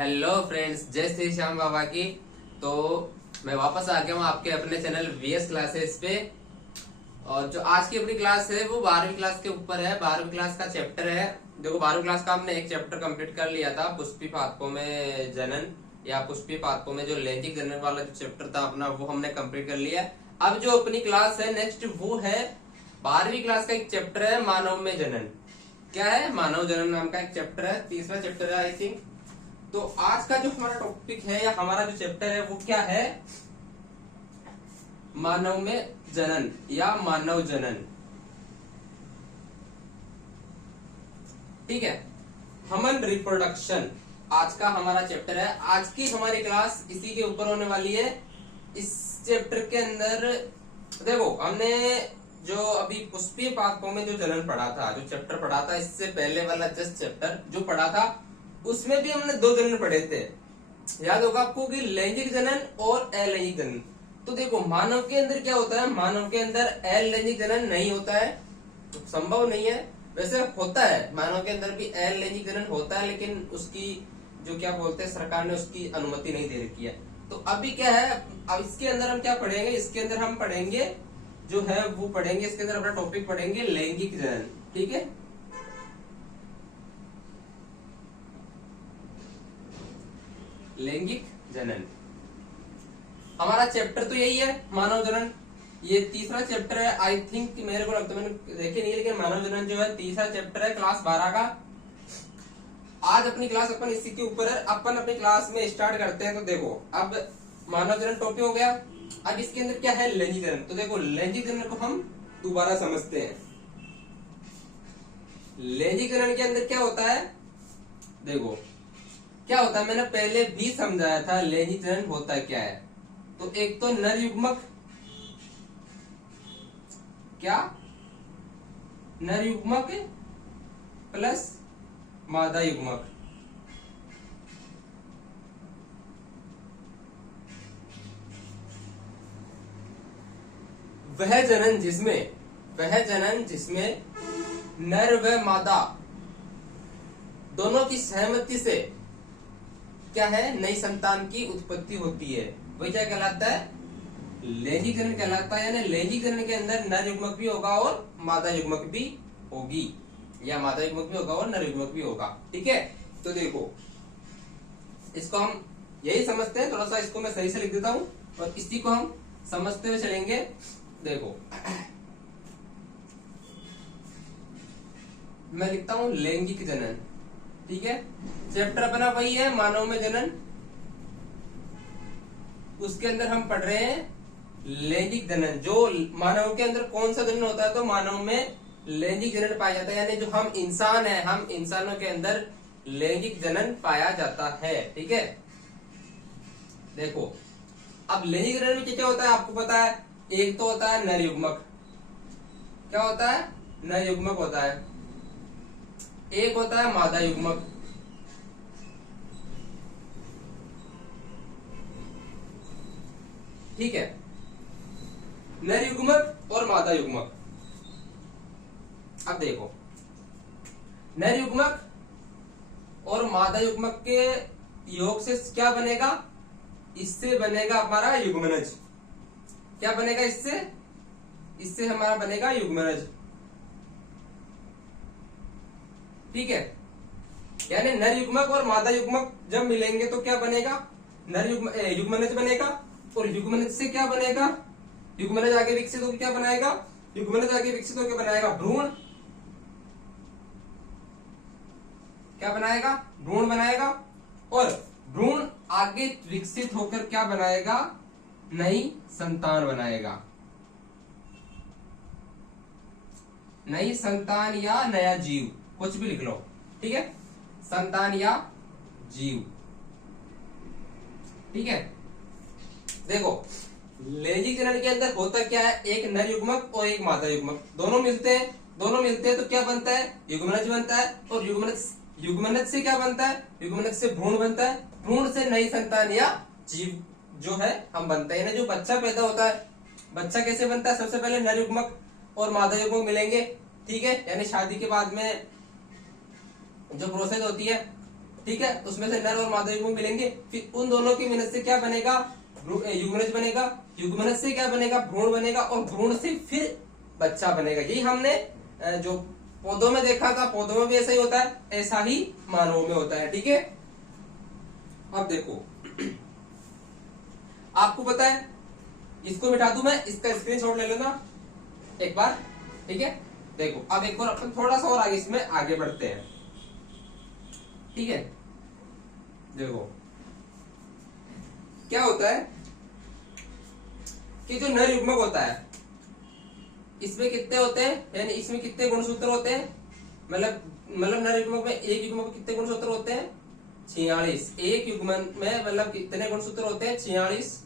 Hello friends, जय श्री श्याम बाबा की। तो मैं वापस आ गया हूँ आपके अपने चैनल वीएस क्लासेस पे। और जो आज की अपनी क्लास है वो 12वीं क्लास के ऊपर है। 12वीं क्लास का चैप्टर है। देखो, 12वीं क्लास का हमने एक चैप्टर कंप्लीट कर लिया था, पुष्पी पादपों में जनन या पुष्पी पादपों में जो लैंगिक जनन वाला जो चैप्टर था अपना, वो हमने कंप्लीट कर लिया। अब जो अपनी क्लास है नेक्स्ट, वो है 12वीं क्लास का एक चैप्टर है मानव में जनन। क्या है? मानव जनन नाम का एक चैप्टर है, तीसरा चैप्टर है आई थिंक। तो आज का जो हमारा टॉपिक है या हमारा जो चैप्टर है वो क्या है? मानव में जनन या मानव जनन। ठीक है, ह्यूमन रिप्रोडक्शन आज का हमारा चैप्टर है। आज की हमारी क्लास इसी के ऊपर होने वाली है। इस चैप्टर के अंदर देखो, हमने जो अभी पुष्पीय पादपों में जो जनन पढ़ा था, जो चैप्टर पढ़ा था, इससे पहले वाला जस्ट चैप्टर जो पढ़ा था, उसमें भी हमने दो जनन पढ़े थे। याद होगा आपको कि लैंगिक जनन और अलैंगिक जनन। तो देखो, मानव के अंदर क्या होता है? मानव के अंदर अलैंगिक जनन नहीं होता है, तो संभव नहीं है। वैसे होता है, मानव के अंदर भी अलैंगिक जनन होता है, लेकिन उसकी जो क्या बोलते हैं, सरकार ने उसकी अनुमति नहीं दे रखी है। तो अभी क्या है, अब इसके अंदर हम क्या पढ़ेंगे? इसके अंदर हम पढ़ेंगे जो है वो पढ़ेंगे, इसके अंदर अपना टॉपिक पढ़ेंगे लैंगिक जनन। ठीक है, लैंगिक जनन हमारा चैप्टर तो यही है, मानव जनन। ये तीसरा चैप्टर है आई थिंक, मेरे को लगता है, मैंने देखे नहीं, लेकिन मानव जनन जो है तीसरा चैप्टर है क्लास 12 का। आज अपनी क्लास अपन इसी के ऊपर है। अपन अपनी क्लास में स्टार्ट करते हैं। तो देखो, अब मानव जनन टॉपिक हो गया। अब इसके अंदर क्या है? लैंगिक जनन। तो देखो, लैंगिक जनन को हम दोबारा समझते हैं। लैंगिक जनन के अंदर क्या होता है? देखो क्या होता है, मैंने पहले भी समझाया था लैंगिक जनन होता क्या है। तो एक तो नर युग्मक, क्या नर युग्मक प्लस मादा युग्मक। वह जनन जिसमें नर व मादा दोनों की सहमति से क्या है, नई संतान की उत्पत्ति होती है, वही क्या कहलाता है? लैंगिक जनन कहलाता है। यानी लैंगिक जनन के अंदर नर युग्मक भी होगा और मादा युग्मक भी होगी, या मादा युग्मक भी होगा और नर युग्मक भी होगा। ठीक है, तो देखो, इसको हम यही समझते हैं। थोड़ा सा इसको मैं सही से लिख देता हूं और इसी को हम समझते हुए चलेंगे। देखो, मैं लिखता हूं लैंगिक जनन। ठीक है, चैप्टर अपना वही है, मानव में जनन। उसके अंदर हम पढ़ रहे हैं लैंगिक जनन। जो मानव के अंदर कौन सा जनन होता है? तो मानव में लैंगिक जनन पाया जाता है। यानी जो हम इंसान है, हम इंसानों के अंदर लैंगिक जनन पाया जाता है। ठीक है, देखो, अब लैंगिक जनन में क्या होता है आपको पता है? एक तो होता है नर युग्मक। क्या होता है? नर युग्मक होता है। एक होता है मादा युग्मक। ठीक है, नर युग्मक और मादा युग्मक। अब देखो, नर युग्मक और मादा युग्मक के योग से क्या बनेगा? इससे बनेगा हमारा युग्मनज। क्या बनेगा इससे? इससे हमारा बनेगा युग्मनज। ठीक है, यानी नर युग्मक और मादा युग्मक जब मिलेंगे तो क्या बनेगा? युग्मनज बनेगा। और युग्मनज से क्या बनेगा? युग्मनज आगे विकसित होकर क्या बनाएगा? युग्मनज आगे विकसित होकर बनाएगा भ्रूण। क्या बनाएगा? भ्रूण बनाएगा। और भ्रूण आगे विकसित होकर क्या बनाएगा? नई संतान बनाएगा। नई संतान या नया जीव, कुछ भी लिख लो। ठीक है, संतान या जीव। ठीक है, देखो, लैंगिक जनन के अंदर होता क्या है? एक नर युग्मक और एक मादा युग्मक दोनों मिलते हैं। दोनों मिलते हैं तो क्या बनता है? युग्मनज बनता है। और युग्मनज से क्या बनता है? युग्मनज से भ्रूण बनता है। भ्रूण से नई संतान या जीव जो है हम बनते हैं। जो बच्चा पैदा होता है, बच्चा कैसे बनता है? सबसे पहले नर युग्मक और मादा युग्मक मिलेंगे। ठीक है, यानी शादी के बाद में जो प्रोसेस होती है। ठीक है, उसमें से नर और मादा युग्मक मिलेंगे, फिर उन दोनों की मिलने से क्या बनेगा, युग्मनज बनेगा, युग्मनज से क्या बनेगा, भ्रूण बनेगा, और भ्रूण से फिर बच्चा बनेगा। यही हमने जो पौधों में देखा था, पौधों में भी ऐसा ही होता है, ऐसा ही मानवों में होता है। ठीक है, अब देखो आपको पता है, इसको मिटा दूं मैं, इसका स्क्रीनशॉट ले लेना एक बार। ठीक है, देखो अब एक बार अपन थोड़ा सा और आगे इसमें आगे बढ़ते हैं। ठीक है, देखो क्या होता है कि जो नर युग्मक होता है इसमें कितने होते हैं, यानी इसमें कितने गुणसूत्र होते हैं, मतलब नर युग्मक में एक युग्मक में कितने गुणसूत्र होते हैं, 46। एक युग्मन में मतलब कितने गुणसूत्र होते हैं, 46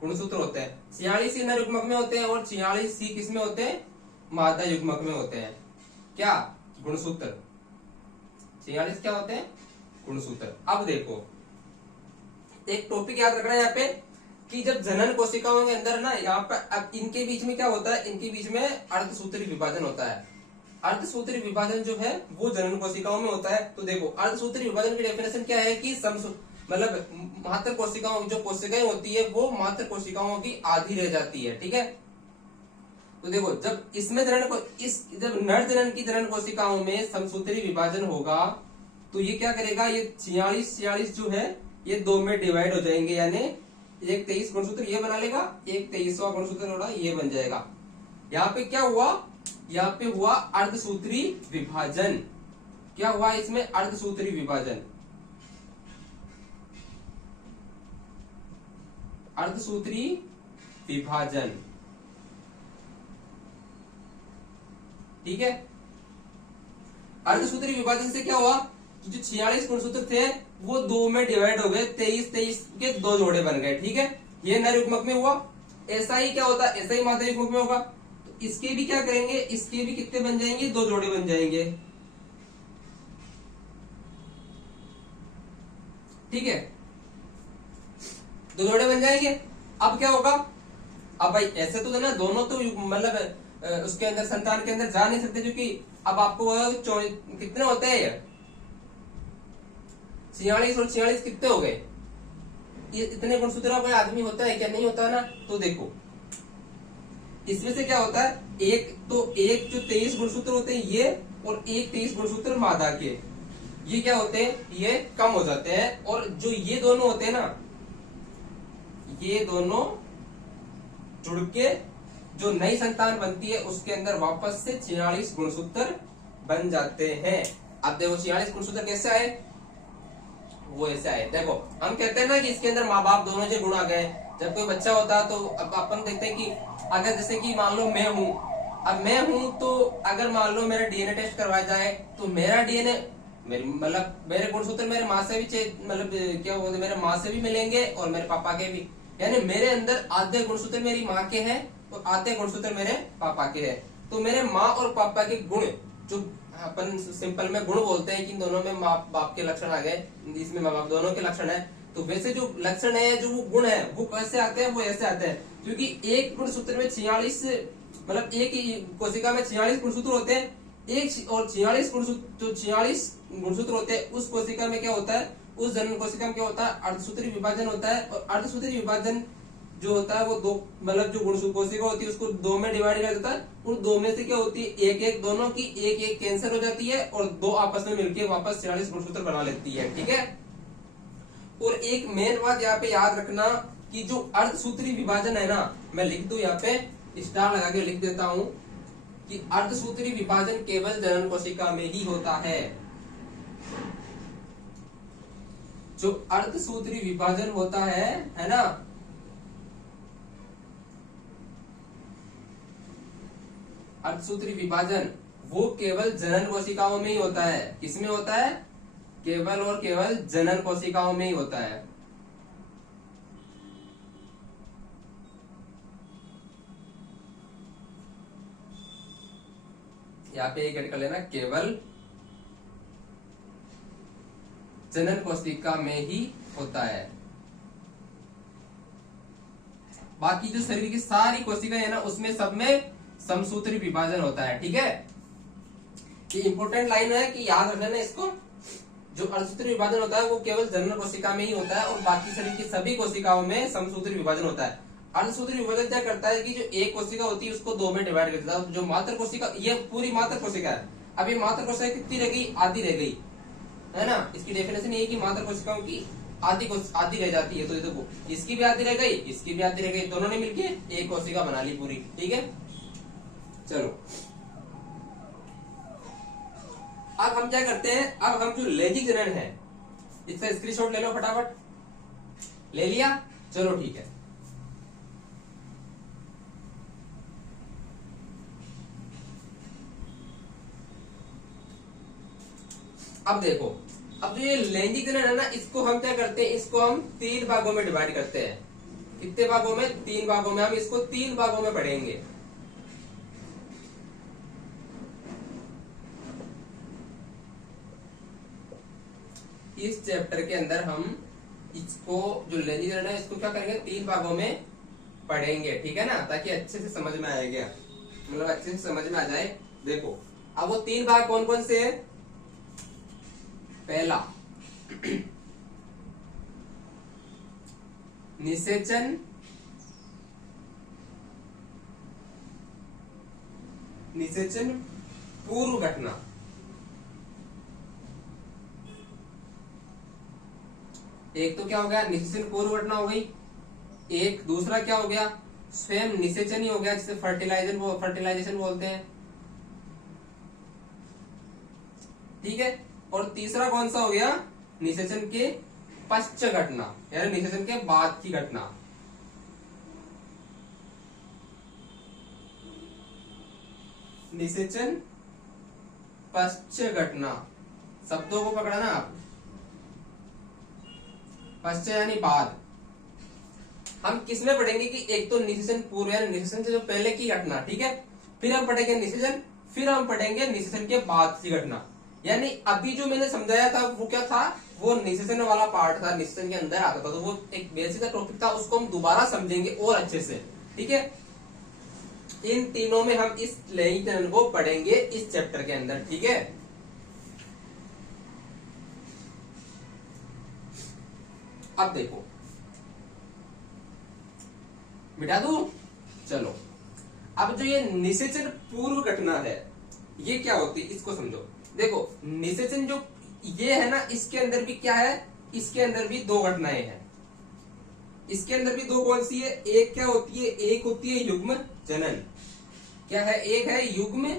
गुणसूत्र होते हैं। 46 ही नर युग्मक में होते हैं और 46 ही किसमें होते हैं, मादा युग्मक में होते हैं। क्या गुणसूत्र, 46 क्या होते हैं, गुणसूत्र। अब देखो एक टॉपिक याद रखना है यहाँ पे कि जब जनन कोशिकाओं के अंदर ना, यहाँ पे अब इनके बीच में क्या होता है, इनके बीच में अर्धसूत्री विभाजन होता है। अर्धसूत्री विभाजन जो है वो जनन कोशिकाओं में होता है। तो देखो अर्धसूत्री विभाजन की डेफिनेशन क्या है कि मतलब मात्र कोशिकाओं, जो कोशिकाएं होती है वो मात्र कोशिकाओं की आधी रह जाती है। ठीक है, तो देखो जब इसमें जब नर जनन की जनन कोशिकाओं में समसूत्री विभाजन होगा तो ये क्या करेगा, ये 46 जो है ये 2 में डिवाइड हो जाएंगे, यानी एक 23 गुणसूत्र ये बना लेगा, एक 23वां गुणसूत्र होगा ये बन जाएगा। यहाँ पे क्या हुआ, यहाँ पे हुआ अर्धसूत्री विभाजन। क्या हुआ इसमें, अर्धसूत्री विभाजन, अर्धसूत्री विभाजन। ठीक है, अर्धसूत्री विभाजन से क्या हुआ, जो 46 गुणसूत्र थे वो 2 में डिवाइड हो गए, 23 के 2 जोड़े बन गए। ठीक है, ये नर युग्मक में हुआ। ऐसा ही क्या होता है, ऐसा ही मादा युग्मक में होगा। तो इसके भी क्या करेंगे, इसके भी कितने बन जाएंगे, 2 जोड़े बन जाएंगे। ठीक है, 2 जोड़े बन जाएंगे। अब क्या होगा, अब भाई ऐसे तो ना दोनों तो मतलब उसके अंदर संतान के अंदर जा नहीं सकते, क्योंकि अब आपको कितने होते हैं, 46 और 46 कितने हो गए, ये इतने गुणसूत्रों कोई आदमी होता है क्या, नहीं होता है ना। तो देखो इसमें से क्या होता है, एक जो 23 गुणसूत्र होते हैं ये, और एक 23 गुणसूत्र मादा के, ये क्या होते हैं, ये कम हो जाते हैं। और जो ये दोनों होते हैं ना, ये दोनों जुड़ के जो नई संतान बनती है उसके अंदर वापस से 46 गुणसूत्र बन जाते हैं। अब देखो 46 गुणसूत्र कैसे आए, वो ऐसे आए। देखो हम कहते हैं ना कि इसके अंदर माँ बाप दोनों के गुण आ गए। जब कोई बच्चा होता है तो अब अपन देखते हैं कि अगर जैसे कि मान लो मैं हूं, अब मैं हूं तो अगर मान लो मेरा डीएनए टेस्ट करवाया जाए तो मेरा डीएनए मतलब मेरे गुणसूत्र मेरे माँ से भी मतलब क्या बोलते हैं, मेरे माँ से भी मिलेंगे और मेरे पापा के भी, यानी मेरे अंदर आधे गुणसूत्र मेरी माँ के हैं और आधे गुणसूत्र मेरे पापा के हैं। तो मेरे माँ और पापा के गुण, जो अपन सिंपल में गुण बोलते हैं कि इन दोनों में माँ बाप के लक्षण आ गए, इसमें माँ बाप दोनों के लक्षण है। तो वैसे जो लक्षण है, जो वो गुण है, वो कैसे आते हैं, वो ऐसे आते हैं। क्योंकि एक गुणसूत्र में 46 मतलब एक ही कोशिका में 46 गुणसूत्र होते हैं, एक और 46 गुणसूत्र, जो 46 गुणसूत्र होते हैं उस कोशिका में क्या होता है, उस जनन कोशिका में क्या होता है, अर्धसूत्री विभाजन होता है। और अर्धसूत्री विभाजन जो होता है वो 2 मतलब जो गुणसूत्र कोशिका होती है उसको 2 में डिवाइड कर देता है। उन 2 में से क्या होती है, एक दोनों की एक कैंसर हो जाती है और 2 आपस में मिलकर वापस 46 गुणसूत्र बना लेती है। ठीक है, और एक मेन बात यहाँ पे याद रखना कि जो अर्धसूत्री विभाजन है ना, मैं लिख दूं यहाँ पे स्टार लगा के लिख देता हूं कि अर्धसूत्री विभाजन केवल जनन कोशिका में ही होता है। जो अर्धसूत्री विभाजन होता है ना, अर्धसूत्री विभाजन वो केवल जनन कोशिकाओं में ही होता है। किसमें होता है, केवल और केवल जनन कोशिकाओं में ही होता है। यहाँ पे एक ऐड कर लेना, केवल जनन कोशिका में ही होता है। बाकी जो शरीर की सारी कोशिकाएं है ना, उसमें सब में समसूत्री विभाजन होता है। ठीक है, ये इंपॉर्टेंट लाइन है कि याद रख लेना इसको। जो अर्धसूत्री विभाजन होता है वो केवल जनन कोशिका में ही होता है और बाकी शरीर की सभी कोशिकाओं में समसूत्री विभाजन होता है। अर्धसूत्री विभाजन क्या करता है कि जो एक कोशिका होती है उसको दो में डिवाइड कर देता है। जो मात्र कोशिका, ये पूरी मात्र कोशिका है। अब ये मात्र कोशिका कितनी रह गई? आधी रह गई, है ना। इसकी डेफिनेशन ये है कि मात्र कोशिकाओं की आधी रह जाती है। तो ये देखो, इसकी भी आधी रह गई, इसकी भी आधी रह गई, दोनों ने मिलके एक कोशिका बना ली पूरी। ठीक है, चलो अब हम क्या करते हैं, अब हम जो लैंगिक जनन है इसका स्क्रीनशॉट ले लो फटाफट। ले लिया? चलो ठीक है। अब देखो, अब जो ये लैंगिक जनन है ना, इसको हम क्या करते हैं, इसको हम 3 भागों में डिवाइड करते हैं। कितने भागों में? 3 भागों में। हम इसको 3 भागों में पढ़ेंगे। इस चैप्टर के अंदर हम इसको जो लैंगिक जनन है इसको क्या करेंगे, 3 भागों में पढ़ेंगे। ठीक है ना, ताकि अच्छे से समझ में आएगा, मतलब अच्छे से समझ में आ जाए। देखो, अब वो 3 भाग कौन कौन से हैं? पहला निषेचन, निषेचन पूर्व घटना। एक तो क्या हो गया, निषेचन पूर्व घटना हो गई। एक दूसरा क्या हो गया, स्वयं निषेचन ही हो गया, जिसे फर्टिलाइजेशन बोलते हैं। ठीक है, और तीसरा कौन सा हो गया, निषेचन के पश्चात घटना, यानी निषेचन के बाद की घटना। निषेचन पश्चात घटना, शब्दों को पकड़ा ना आप। पश्चात यानी बाद। हम किसमें पढ़ेंगे कि एक तो निषेचन पूर्व यानी निषेचन से जो पहले की घटना, ठीक है, फिर हम पढ़ेंगे निषेचन, फिर हम पढ़ेंगे निषेचन के बाद की घटना। यानी अभी जो मैंने समझाया था वो क्या था, वो निषेचन वाला पार्ट था, निषेचन के अंदर आता था, तो वो एक बेसिक टॉपिक था, उसको हम दोबारा समझेंगे और अच्छे से। ठीक है, इन तीनों में हम इस लैंगिक जनन को पढ़ेंगे इस चैप्टर के अंदर। ठीक है, अब देखो, मिटा दूं? चलो, अब जो ये निषेचन पूर्व घटना है ये क्या होती है, इसको समझो। देखो, निषेचन जो ये है ना, इसके अंदर भी क्या है, इसके अंदर भी 2 घटनाएं हैं। इसके अंदर भी 2 कौन सी है, एक क्या होती है, एक होती है युग्म जनन। क्या है, एक है युग्म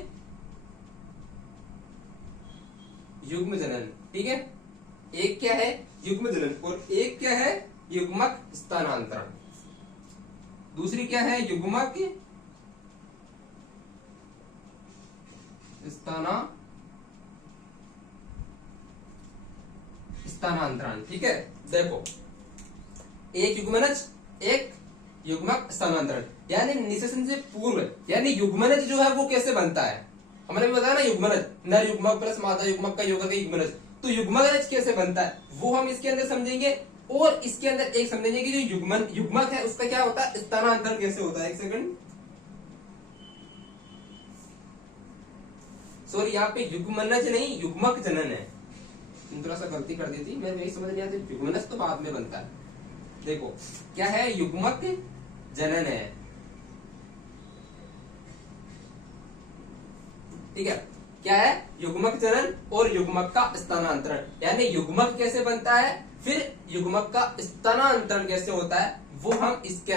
जनन। ठीक है, एक क्या है, युग्म जनन, और एक क्या है, युग्मक स्थानांतरण। दूसरी क्या है, युग्मक स्थानांतरण। ठीक है, देखो, एक युग्मनज, एक युग्मक स्थानांतरण। यानी निषेचन से पूर्व, यानी युग्मनज जो है वो कैसे बनता है, हमने भी बताया ना, युग्मनज नर युग्मक प्लस मादा युग्मक का योग युग्मनज। तो युग्मनज कैसे बनता है वो हम इसके अंदर समझेंगे, और इसके अंदर एक समझेंगे कि जो युग्मक है उसका क्या होता है, स्थानांतरण कैसे होता है। एक सेकंड, सॉरी, यहाँ पे युग्मनज नहीं युग्मक जनन है, थोड़ा सा गलती कर दी थी, मैं यही समझ नहीं आती, युग्मनज तो बाद में बनता है। देखो, क्या है, युग्मक जनन है। ठीक है, क्या है, युग्मक जनन और युग्मक का स्थानांतरण। यानी युग्मक कैसे बनता है, फिर युग्मक का स्थानांतरण कैसे होता है, वो हम इसके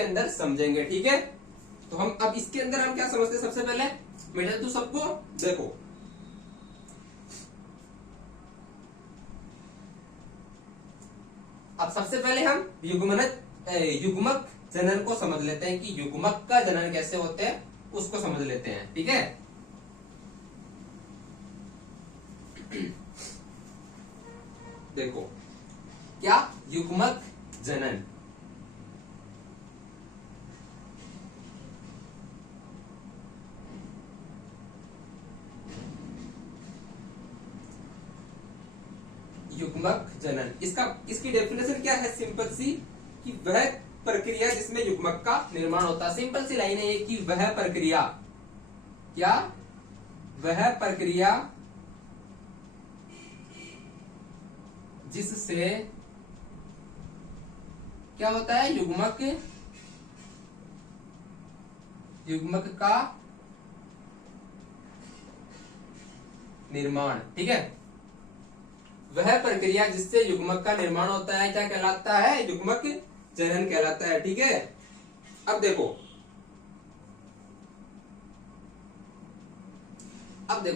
अंदर समझेंगे। ठीक है, तो हम अब इसके अंदर हम क्या समझते हैं, सबसे पहले मिटा दूं सबको। देखो, अब सबसे पहले हम युग्मक जनन को समझ लेते हैं कि युग्मक का जनन कैसे होते हैं, उसको समझ लेते हैं। ठीक है, देखो, क्या युग्मक जनन, युग्मक जनन, इसकी डेफिनेशन क्या है, सिंपल सी, कि वह प्रक्रिया जिसमें युग्मक का निर्माण होता है। सिंपल सी लाइन है ये कि वह प्रक्रिया, क्या, वह प्रक्रिया जिससे क्या होता है, युग्मक का निर्माण। ठीक है, वह प्रक्रिया जिससे युग्मक का निर्माण होता है क्या कहलाता है, युग्मक जनन कहलाता है। ठीक है, अब देखो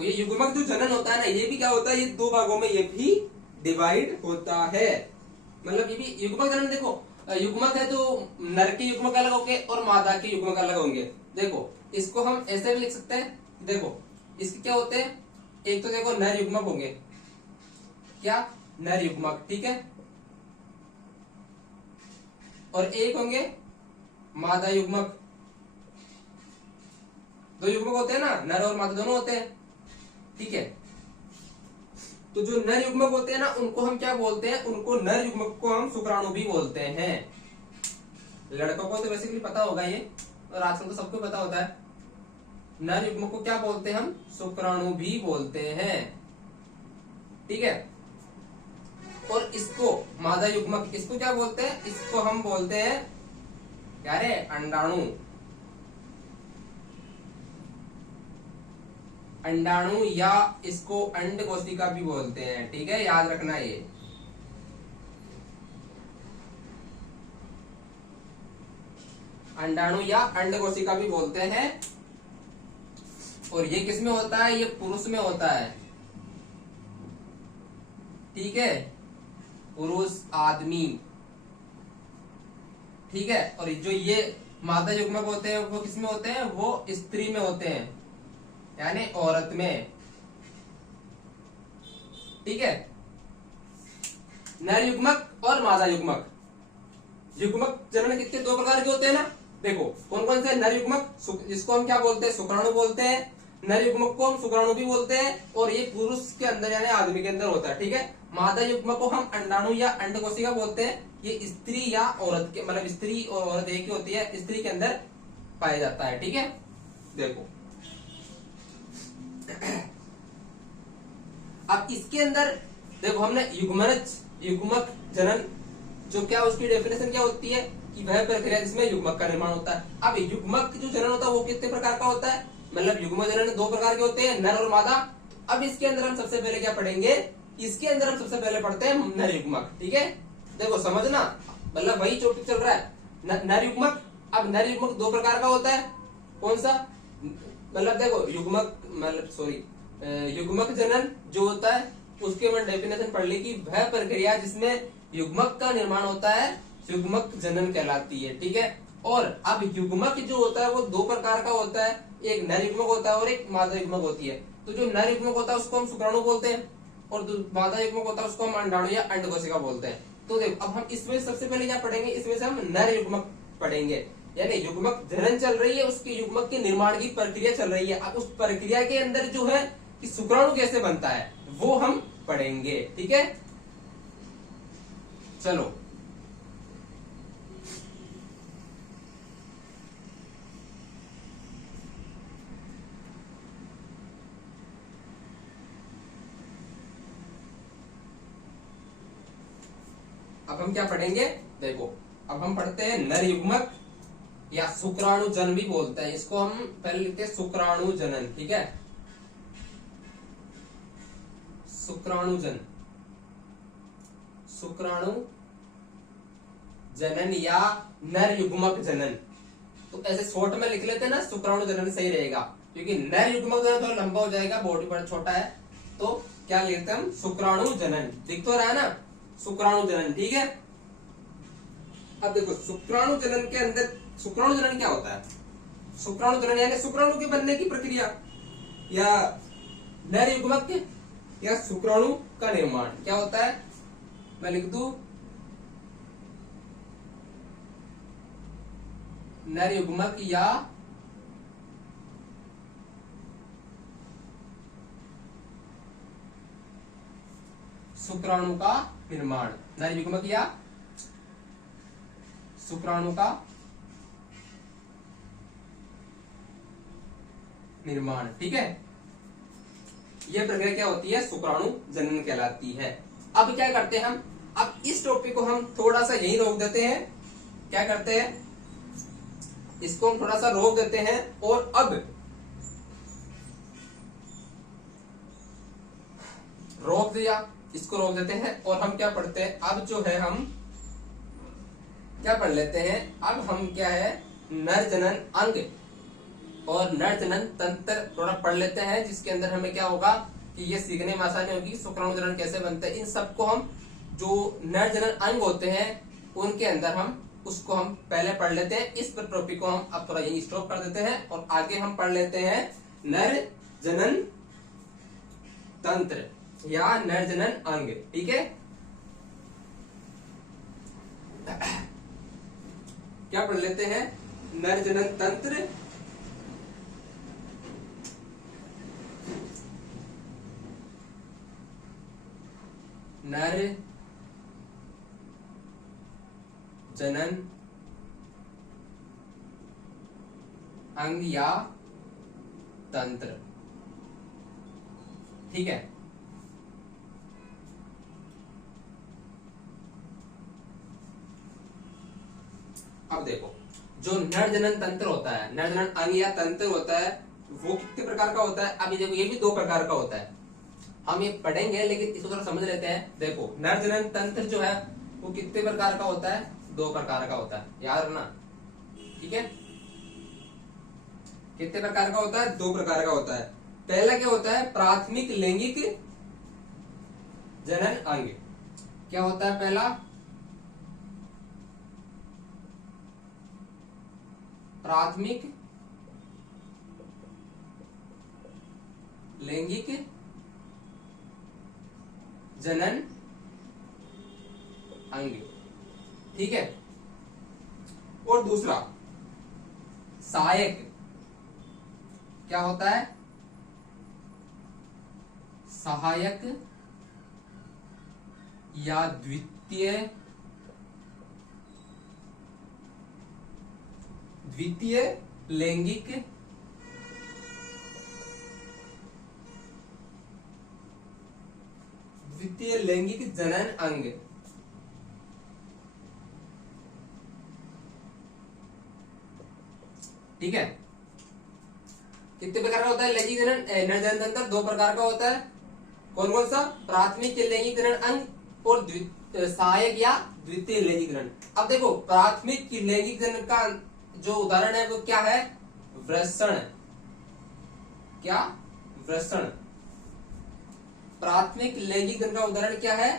ये युग्मक जो जनन होता है ना, ये भी क्या होता है, ये दो भागों में ये भी डिवाइड होता है। मतलब ये भी युग्मक जनन, देखो युग्मक है तो नर के युग्मक अलग होंगे और मादा के युग्मक अलग होंगे। देखो इसको हम ऐसे भी लिख सकते हैं, देखो इसके क्या होते हैं, एक तो देखो नर युग्मक होंगे, क्या नर युग्मक, ठीक है, और एक होंगे मादा युग्मक। दो युग्मक होते हैं ना, नर और मादा दोनों होते हैं। ठीक है, तो जो नर युग्मक होते हैं ना, उनको हम क्या बोलते हैं, उनको नर युग्मक को हम शुक्राणु भी बोलते हैं। लड़कों को तो बेसिकली पता होगा ये, और आजकल तो सबको पता होता है। नर युग्मक को क्या बोलते हैं हम, शुक्राणु भी बोलते हैं। ठीक है, और इसको मादा युग्मक, इसको क्या बोलते हैं, इसको हम बोलते हैं क्या रे, अंडाणु। अंडाणु या इसको अंड कोशिका भी बोलते हैं। ठीक है, याद रखना ये। अंडाणु या अंड कोशिका भी बोलते हैं। और ये किस में होता है, ये पुरुष में होता है। ठीक है, पुरुष आदमी। ठीक है, और जो ये मादा युग्मक होते हैं वो किस में होते हैं, वो स्त्री में होते हैं, यानी औरत में। ठीक है, नर युग्मक और मादा युग्मक। युग्मक जनन कितने दो प्रकार के होते हैं ना, देखो कौन कौन से, नर युग्मक जिसको हम क्या बोलते हैं, शुक्राणु बोलते हैं। नर युग्मक को हम शुक्राणु भी बोलते हैं, और ये पुरुष के अंदर यानी आदमी के अंदर होता है। ठीक है, मादा युग्मक को हम अंडाणु या अंड कोशिका बोलते हैं। ये स्त्री या औरत के, मतलब स्त्री और औरत एक ही होती है, स्त्री के अंदर पाया जाता है। ठीक है, देखो अब इसके अंदर देखो हमने युग्मक जनन, जो क्या उसकी डेफिनेशन क्या होती है कि वह प्रक्रिया जिसमें युग्मक का निर्माण होता है। अब युग्मक जो जनन होता है वो कितने प्रकार का होता है, मतलब युग्मक जनन दो प्रकार के होते हैं, नर और मादा। अब इसके अंदर हम सबसे पहले क्या पढ़ेंगे, इसके अंदर हम सबसे पहले पढ़ते हैं नर युग्मक। ठीक है, देखो समझना, मतलब वही टॉपिक चल रहा है, नर युग्मक। अब नर युग्मक दो प्रकार का होता है, कौन सा, मतलब देखो युग्मक जनन जो होता है उसके मैं डेफिनेशन पढ़ ली कि वह प्रक्रिया जिसमें युग्मक का निर्माण होता है युग्मक जनन कहलाती है। ठीक है, और अब युग्मक जो होता है वो दो प्रकार का होता है, एक नर युग्मक होता है और एक मादा युग्मक होती है। तो जो नर युग्मक होता है उसको हम शुक्राणु बोलते हैं, और जो मादा युग्मक होता है उसको हम अंडाणु या अंड कोशिका बोलते हैं। तो देखो अब हम इसमें सबसे पहले क्या पढ़ेंगे, इसमें से हम नर युग्मक पढ़ेंगे, यानी युग्मक जनन चल रही है, उसके युग्मक के निर्माण की प्रक्रिया चल रही है। अब उस प्रक्रिया के अंदर जो है कि शुक्राणु कैसे बनता है वो हम पढ़ेंगे। ठीक है, चलो अब हम क्या पढ़ेंगे, देखो अब हम पढ़ते हैं नर युग्मक या शुक्राणु जन भी बोलते हैं इसको, हम पहले लिखते हैं शुक्राणु जनन। ठीक है, शुक्राणु जनन या नर युग्मक जनन। तो ऐसे शॉर्ट में लिख लेते हैं ना, शुक्राणु जनन सही रहेगा, क्योंकि नर युग्मक जनन थोड़ा लंबा हो जाएगा, बॉडी बड़ा छोटा है। तो क्या लिखते हैं हम, शुक्राणु जनन। दिख तो रहा है ना, शुक्राणु जनन। ठीक है, अब देखो शुक्राणु जनन के अंदर, शुक्राणु जनन क्या होता है, शुक्राणु जनन यानी शुक्राणु के बनने की प्रक्रिया, या नर युग्मक या शुक्राणु का निर्माण क्या होता है, मैं लिख दूं नर युग्मक या शुक्राणु का निर्माण, नर युग्मक या शुक्राणु का निर्माण। ठीक है, यह प्रक्रिया क्या होती है, शुक्राणु जनन कहलाती है। अब क्या करते हैं हम, अब इस टॉपिक को हम थोड़ा सा यही रोक देते हैं। क्या करते हैं, इसको हम थोड़ा सा रोक देते हैं और अब रोक दिया, इसको रोक देते हैं और हम क्या पढ़ते हैं, अब जो है हम क्या पढ़ लेते हैं, अब हम क्या है नर जनन अंग और नर जनन तंत्र थोड़ा पढ़ लेते हैं, जिसके अंदर हमें क्या होगा कि ये सीखने में आसानी होगी। शुक्राणु जनन कैसे बनते हैं, इन सबको हम जो नर जनन अंग होते हैं उनके अंदर हम उसको हम पहले पढ़ लेते हैं। इस पर टॉपिक को हम अब थोड़ा यही स्टॉप कर देते हैं और आगे हम पढ़ लेते हैं नर जनन तंत्र या नर जनन अंग। ठीक है, क्या पढ़ लेते हैं, नर जनन तंत्र, नर जनन अंग या तंत्र। ठीक है, अब देखो जो नर जनन तंत्र होता है, नर जनन अंग या तंत्र होता है, वो कितने प्रकार का होता है। अब ये देखो ये भी दो प्रकार का होता है, हम ये पढ़ेंगे लेकिन इसको थोड़ा समझ लेते हैं। देखो नर जनन तंत्र जो है वो कितने प्रकार का होता है, दो प्रकार का होता है, याद रखना। ठीक है, कितने प्रकार का होता है, दो प्रकार का होता है। पहला क्या होता है, प्राथमिक लैंगिक जनन अंग। क्या होता है पहला, प्राथमिक लैंगिक जनन अंग। ठीक है, और दूसरा सहायक। क्या होता है, सहायक या द्वितीय लैंगिक जनन अंग। ठीक है, कितने प्रकार का होता है लैंगिक जनन नर जनन तंत्र, दो प्रकार का होता है। कौन कौन सा, प्राथमिक लैंगिक जनन अंग और सहायक या द्वितीय लैंगिक जनन। अब देखो प्राथमिक लैंगिक जनन का जो उदाहरण है वो क्या है, वृषण। क्या, वृषण। प्राथमिक लैंगिक जनन का उदाहरण क्या है,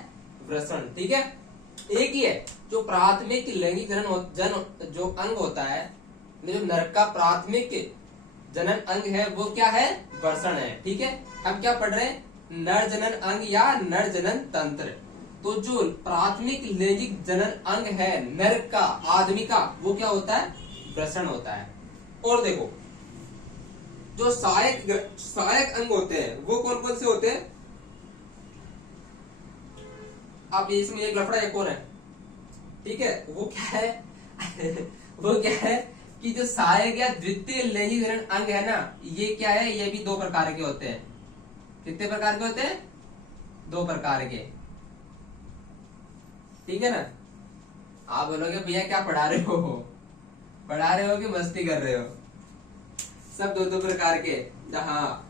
वृषण। ठीक है, एक ही है जो प्राथमिक लैंगिक जनन जो अंग होता है, जो नर का प्राथमिक जनन अंग है वो क्या है, वृषण है। ठीक है, हम क्या पढ़ रहे हैं, नर जनन अंग या नर जनन तंत्र। तो जो प्राथमिक लैंगिक जनन अंग है नर का, आदमी का, वो क्या होता है, वृषण होता है। और देखो जो सहायक अंग होते हैं वो कौन कौन से होते हैं। आप इसमें एक लफड़ा एक और है। ठीक है, वो क्या है वो क्या है कि जो सहायक या द्वितीय लैंगिक जनन अंग है ना, ये क्या है, ये भी दो प्रकार के होते हैं। कितने प्रकार के होते हैं, दो प्रकार के। ठीक है ना, आप बोलोगे भैया क्या पढ़ा रहे हो कि मस्ती कर रहे हो। सब दो दो प्रकार के, हाँ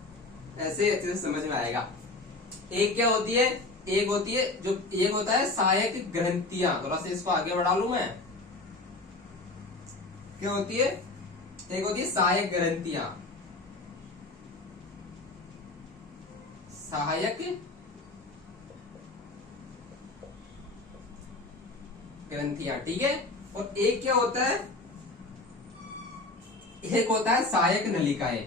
ऐसे अच्छे से समझ में आएगा। एक क्या होती है, एक होती है जो एक होता है सहायक ग्रंथियां। थोड़ा सा इसको आगे बढ़ा लू मैं। क्या होती है, एक होती है सहायक ग्रंथियां, सहायक ग्रंथियां। ठीक है, और एक क्या होता है, एक होता है सहायक नलिकाएं।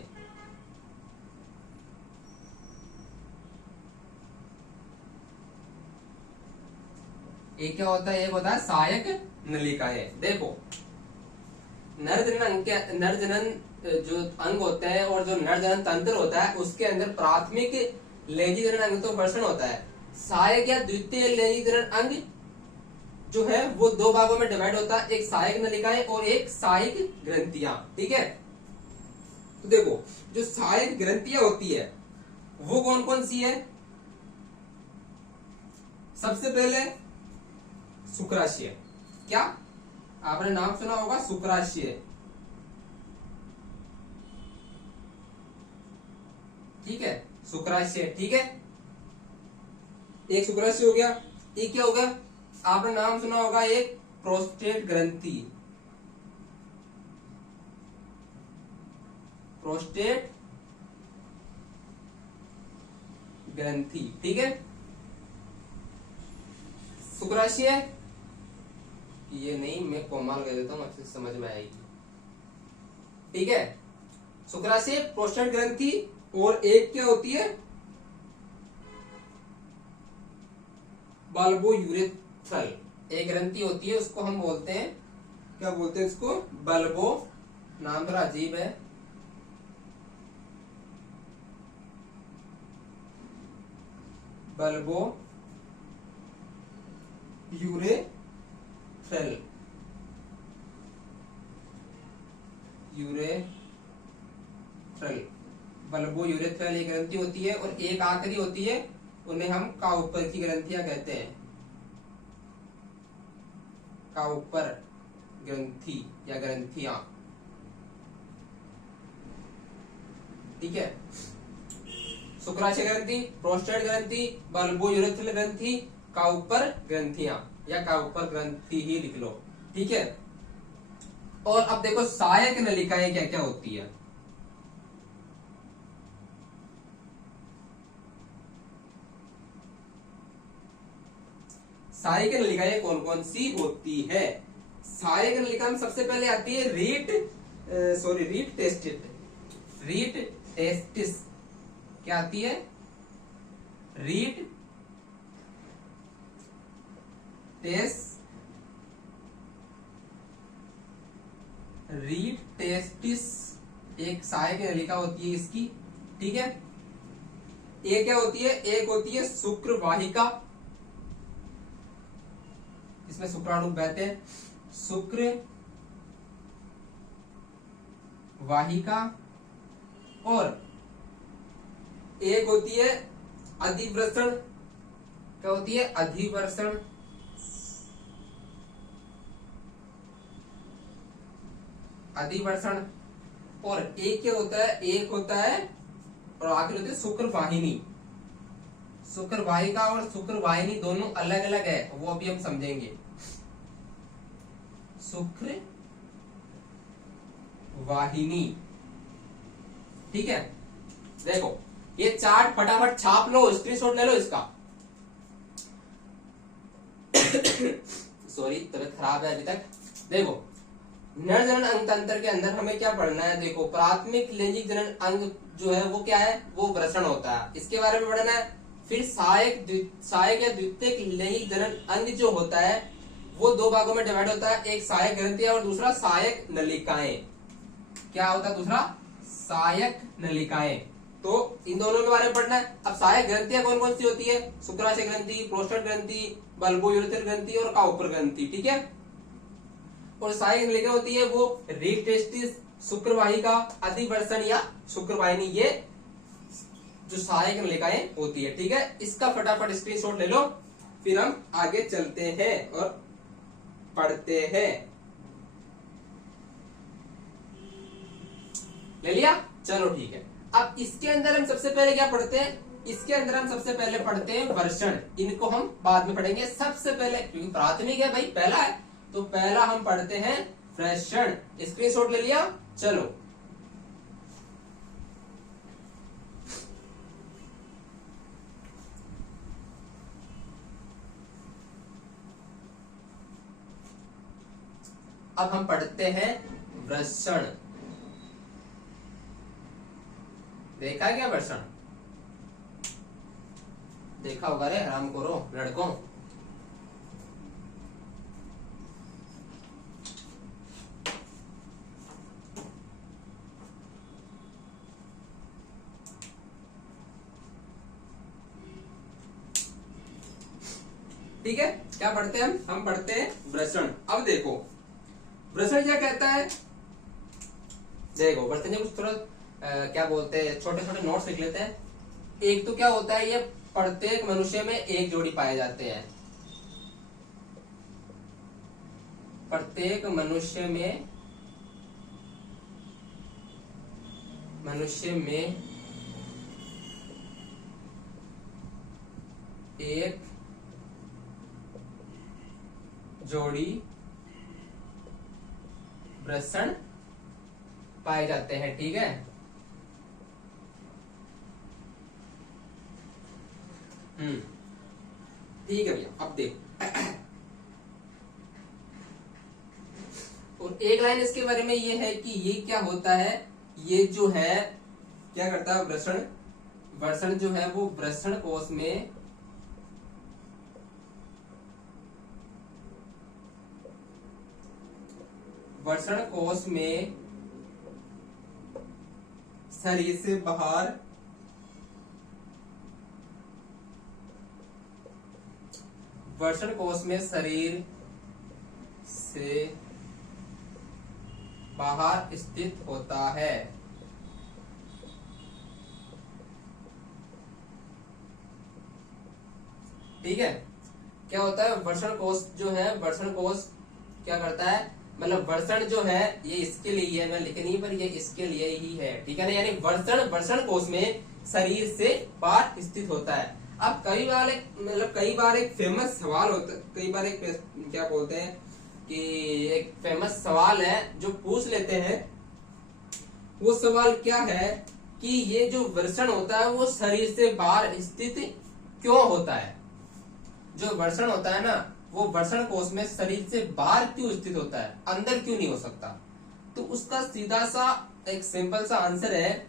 एक क्या होता है, एक होता है सहायक नलिकाएं। देखो नर जनन जो अंग होते हैं और जो नर जनन तंत्र होता है उसके अंदर प्राथमिक लैंगिक जनन अंग तो वृषण होता है। सहायक या द्वितीय लैंगिक जनन अंग जो है वो दो भागों में डिवाइड होता है, एक सहायक नलिकाएं और एक सहायक ग्रंथियां। ठीक है, तो देखो जो सहायक ग्रंथियां होती है वो कौन कौन सी है। सबसे पहले शुक्राशय, क्या आपने नाम सुना होगा शुक्राशय, ठीक है, शुक्राशय, ठीक है। एक शुक्राशय हो गया। एक क्या हो गया, आपने नाम सुना होगा एक प्रोस्टेट ग्रंथि, प्रोस्टेट ग्रंथि, ठीक है। शुक्राशय ये नहीं, मैं कोमल कह देता हूं, अच्छे से समझ में आएगी, ठीक है। शुक्राशय, प्रोस्टेट ग्रंथि, और एक क्या होती है बल्बो यूरेथ्रल, एक ग्रंथि होती है, उसको हम बोलते हैं, क्या बोलते हैं इसको, बल्बो, नाम थोड़ा अजीब है, bulbo urethral, urethral, bulbo urethral एक ग्रंथि होती है, और एक आखिरी होती है, उन्हें हम काउपर की ग्रंथियां कहते हैं, काउपर ग्रंथि या ग्रंथियां, ठीक है। शुक्राशय ग्रंथि, प्रोस्टेट ग्रंथि, बल्बो यूरेथ्रल ग्रंथि, काउपर ग्रंथियां या काउपर ग्रंथि ही लिख लो, ठीक है। और अब देखो सहायक नलिकाएं क्या क्या होती है। सहायक नलिकाएं कौन कौन सी होती है। सहायक नलिका में सबसे पहले आती है रीट टेस्टिस, रीट टेस्टिस, क्या आती है, रीट टेस्टिस एक सहायक नलिका होती है इसकी, ठीक है। एक क्या होती है, एक होती है शुक्र वाहिका, इसमें शुक्राणु बहते हैं, शुक्र वाहिका, और एक होती है अधिवर्षण, क्या होती है, अधिवर्षण, अधिवर्षण, और एक क्या होता है, एक होता है, और आखिर होती है शुक्र वाहिनी। शुक्र वाहिका और शुक्र वाहिनी दोनों अलग अलग है, वो अभी हम समझेंगे। शुक्र वाहिनी, ठीक है। देखो ये चार्ट फटाफट छाप लो, स्क्रीनशॉट ले लो इसका। सॉरी तबीयत खराब है अभी तक। देखो नर जनन अंग तंत्र के अंदर हमें क्या पढ़ना है, देखो प्राथमिक लैंगिक जनन अंग जो है वो क्या है, वो वृषण होता है, इसके बारे में पढ़ना है। फिर सहायक या द्वितीयक लैंगिक जनन अंग जो होता है वो दो भागों में डिवाइड होता है, एक सहायक ग्रंथियां और दूसरा सहायक नलिकाएं। क्या होता है दूसरा, सहायक नलिकाएं। तो इन दोनों के बारे में पढ़ना है। अब सहायक ग्रंथियां कौन कौन सी होती है, शुक्राशय ग्रंथि, प्रोस्टेट ग्रंथि, बल्बो यूरेथ्रल ग्रंथि और काउपर ग्रंथि, ठीक है। और सहायक नलिका होती है वो रीट टेस्टिस, शुक्रवाहिका, अधिवर्षण या शुक्रवाहिनी, ये जो सहायक नलिकाएं होती है, ठीक है। इसका फटाफट स्क्रीनशॉट ले लो, फिर हम आगे चलते हैं और पढ़ते हैं। ले लिया, चलो ठीक है। अब इसके अंदर हम सबसे पहले क्या पढ़ते हैं, इसके अंदर हम सबसे पहले पढ़ते हैं वर्षण, इनको हम बाद में पढ़ेंगे। सबसे पहले क्योंकि प्राथमिक है भाई, पहला है, तो पहला हम पढ़ते हैं वर्षण। स्क्रीनशॉट ले लिया, चलो। अब हम पढ़ते हैं वर्षण। देखा क्या वर्षण, देखा होगा रे, आराम करो लड़कों। ठीक है, क्या पढ़ते हैं हम पढ़ते हैं वर्षण। अब देखो वर्षण क्या कहता है, देखो वर्षण कुछ थोड़ा क्या बोलते हैं, छोटे छोटे नोट्स लिख लेते हैं। एक तो क्या होता है, ये प्रत्येक मनुष्य में एक जोड़ी पाए जाते हैं। प्रत्येक मनुष्य में एक जोड़ी वृषण पाए जाते हैं। ठीक है। ठीक है भैया, अब देखो और एक लाइन इसके बारे में ये है कि ये क्या होता है, ये जो है क्या करता है, वृषण जो है वो वृषण कोश में शरीर से बाहर वृषण कोश में शरीर से बाहर स्थित होता है। ठीक है। क्या होता है, वृषण कोश जो है, वृषण कोश क्या करता है, मतलब वृषण जो है ये इसके लिए है, मैं लिख नहीं पर ये इसके लिए ही है। ठीक है ना, यानी वृषण कोश में शरीर से बाहर स्थित होता है। अब कई बार एक फेमस सवाल होता है, कई बार एक क्या बोलते हैं कि एक फेमस सवाल है जो पूछ लेते हैं। वो सवाल क्या है कि ये जो वृषण होता है वो शरीर से बाहर स्थित क्यों होता है। जो वृषण होता है ना वो वृषण कोश में शरीर से बाहर क्यों स्थित होता है, अंदर क्यों नहीं हो सकता। तो उसका सीधा सा एक सिंपल सा आंसर है,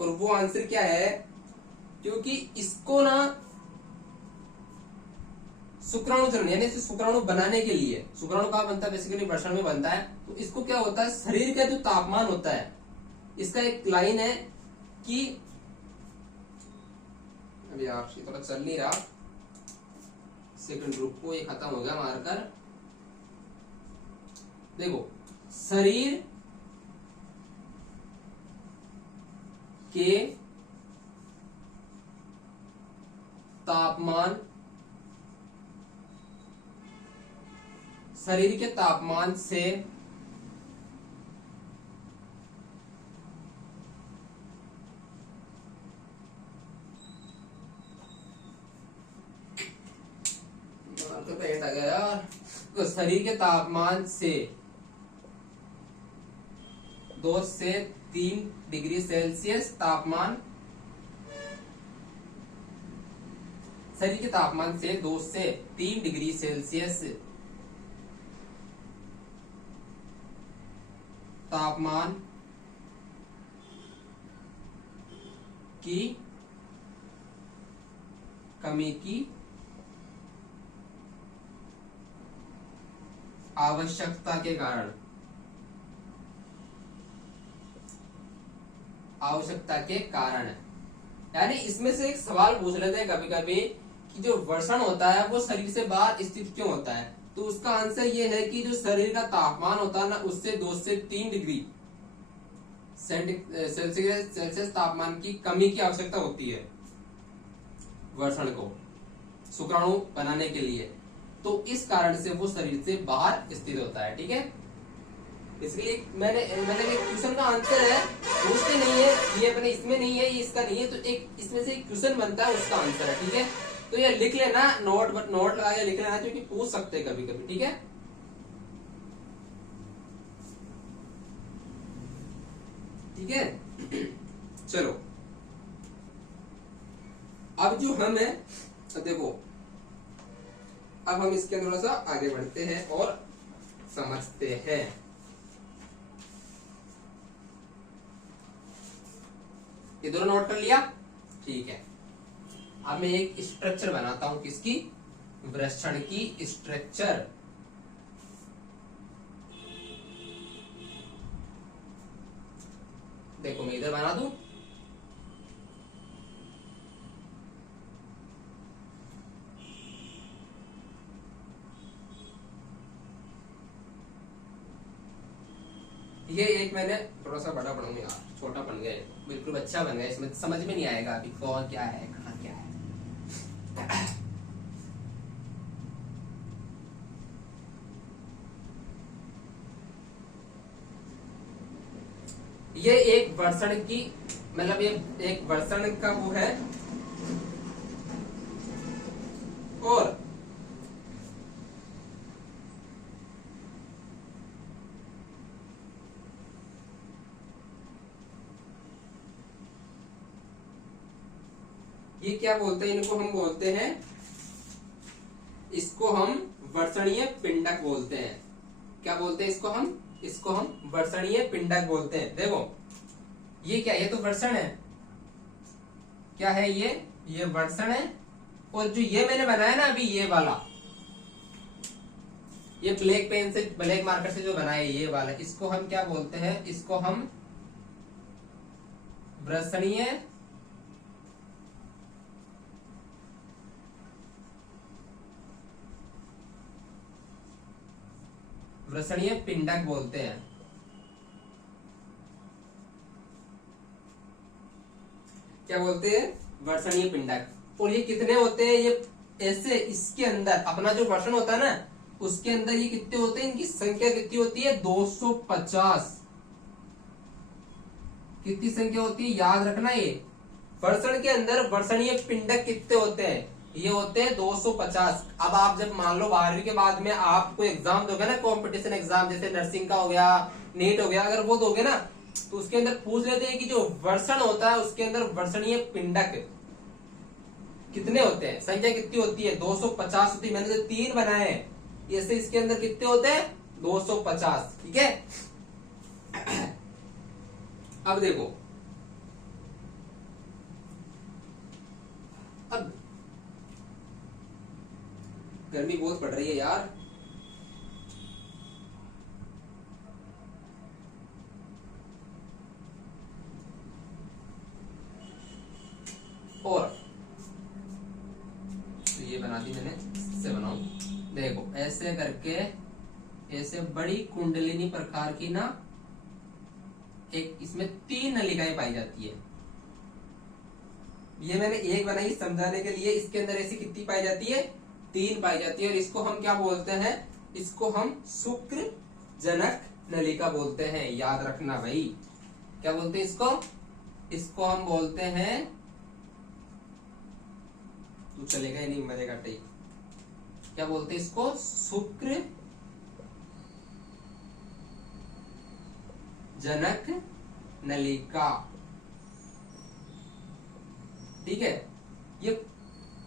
और वो आंसर क्या है, क्योंकि इसको ना शुक्राणु चरण यानी शुक्राणु बनाने के लिए, शुक्राणु कहाँ बनता है, बेसिकली वृषण में बनता है। तो इसको क्या होता है, शरीर का जो तापमान होता है, इसका एक लाइन है कि अभी आपसे थोड़ा चल नहीं रहा, सेकंड रुको, ये खत्म हो गया मारकर। देखो, शरीर के तापमान से तो पेट आ गया यार। तो शरीर के तापमान से 2 से 3 डिग्री सेल्सियस तापमान, शरीर के तापमान से 2 से 3 डिग्री सेल्सियस तापमान की कमी की आवश्यकता के कारण, यानी इसमें से एक सवाल पूछ लेते हैं कभी कभी कि जो वृषण होता है वो शरीर से बाहर स्थित क्यों होता है। तो उसका आंसर ये है कि जो शरीर का तापमान होता है ना उससे 2 से 3 डिग्री सेल्सियस तापमान की कमी की आवश्यकता होती है वृषण को शुक्राणु बनाने के लिए। तो इस कारण से वो शरीर से बाहर स्थित होता है। ठीक है, इसलिए मैंने क्वेश्चन का आंसर है, उससे नहीं है, ये अपने इसमें नहीं है, ये इसका नहीं है, तो एक इसमें से एक क्वेश्चन बनता है, उसका आंसर है। ठीक है, तो ये लिख लेना, नोट लगा के लिख लेना, क्योंकि पूछ सकते हैं कभी कभी। ठीक है, ठीक है। चलो, अब जो हम है, देखो अब हम इसके थोड़ा सा आगे बढ़ते हैं और समझते हैं। ये दोनों नोट कर लिया, ठीक है। अब मैं एक स्ट्रक्चर बनाता हूं, किसकी, वृषण की स्ट्रक्चर। देखो मैं इधर बना दूं, ये एक मैंने थोड़ा सा बड़ा बनाऊंगा यार, छोटा बन गया, बिल्कुल अच्छा बन गया, इसमें समझ में नहीं आएगा अभी कौन क्या है कहाँ क्या है। ये एक वर्षण की, मतलब ये एक वर्षण का वो है। और ये क्या बोलते हैं, इनको हम बोलते हैं, इसको हम वर्षणीय पिंडक बोलते हैं। क्या बोलते हैं इसको हम वर्षणीय पिंडक बोलते हैं। देखो ये क्या, ये तो वर्षण है, क्या है ये वर्षण है। और जो ये मैंने बनाया ना अभी, ये वाला, ये ब्लैक पेन से, ब्लैक मार्कर से जो बनाया ये वाला, इसको हम क्या बोलते हैं, इसको हम वर्षणीय पिंडक बोलते हैं। क्या बोलते हैं, वर्षणीय पिंडक। और ये कितने होते हैं, ये ऐसे, इसके अंदर अपना जो वर्षण होता है ना, उसके अंदर ये कितने होते हैं, इनकी संख्या कितनी होती है, 250। कितनी संख्या होती है, याद रखना। ये वर्षण के अंदर वर्षणीय पिंडक कितने होते हैं, ये होते हैं 250। अब आप जब मान लो 12वीं के बाद में आप कोई एग्जाम दोगे ना, कंपटीशन एग्जाम, जैसे नर्सिंग का हो गया, नीट हो गया, अगर वो दोगे ना, तो उसके अंदर पूछ लेते हैं कि जो वर्षण होता है उसके अंदर वर्षणीय पिंडक कितने होते हैं, संख्या कितनी होती है, 250 होती है। मैंने जो 3 बनाए हैं, ऐसे इसके अंदर कितने होते हैं, 250। ठीक है। अब देखो, अब गर्मी बहुत पड़ रही है यार। और तो ये बना दी मैंने, इससे बनाऊं। देखो ऐसे करके, ऐसे बड़ी कुंडलिनी प्रकार की ना, एक इसमें 3 नलिकाएं पाई जाती है। ये मैंने एक बनाई समझाने के लिए, इसके अंदर ऐसी कितनी पाई जाती है, 3 पाई जाती है। और इसको हम क्या बोलते हैं, इसको हम शुक्र जनक नलिका बोलते हैं। याद रखना भाई, क्या बोलते हैं इसको हम बोलते हैं, तू चलेगा नहीं मजे का टाइप, क्या बोलते हैं इसको, शुक्र जनक नलिका। ठीक है। ये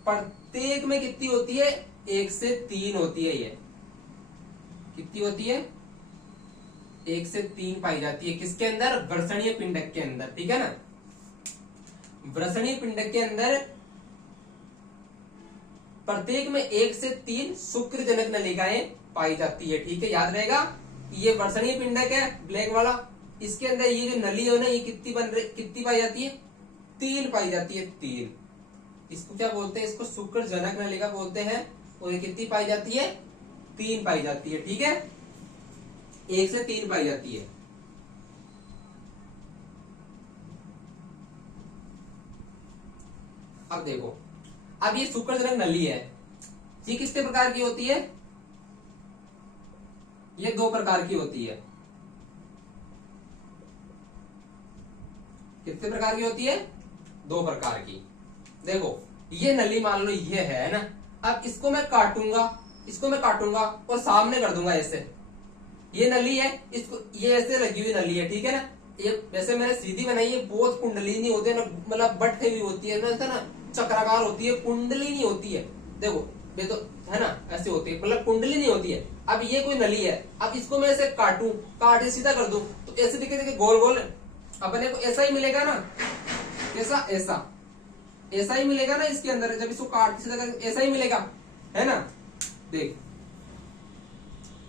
प्रत्येक में कितनी होती है, 1 से 3 होती है। ये कितनी होती है, 1 से 3 पाई जाती है। किसके अंदर, वर्षणीय पिंडक के अंदर। ठीक है ना। वर्षणीय पिंडक के अंदर प्रत्येक में 1 से 3 शुक्रजनक नलिकाएं पाई जाती है। ठीक है, याद रहेगा। ये वर्षणीय पिंडक है ब्लैक वाला, इसके अंदर ये जो नली है ना, ये कितनी पाई जाती है, 3 पाई जाती है, 3। इसको क्या बोलते हैं, इसको शुक्रजनक नलिका बोलते हैं। और ये कितनी पाई जाती है, 3 पाई जाती है। ठीक है, 1 से 3 पाई जाती है। अब देखो, अब ये शुक्रजनक नली है, ये कितने प्रकार की होती है, ये 2 प्रकार की होती है। कितने प्रकार की होती है, 2 प्रकार की। देखो ये नली मान लो ये है ना, अब इसको मैं काटूंगा और सामने कर दूंगा ऐसे। ये नली है, इसको ये ऐसे लगी हुई नली है। ठीक है ना। ये वैसे मैंने सीधी बनाई है, बहुत कुंडली नहीं होती है ना, मतलब बट हुई होती है ना, चक्राकार होती है, कुंडली नहीं होती है। देखो ये तो है ना, ऐसे होती है, मतलब कुंडली नहीं होती है। अब ये कोई नली है, अब इसको मैं ऐसे काट सीधा कर दूं, तो ऐसे दिखे गोल गोल अपने को ऐसा ही मिलेगा ना, ऐसा ही मिलेगा ना इसके अंदर। जब इसको काट सीधा कर ऐसा ही मिलेगा, है ना। देख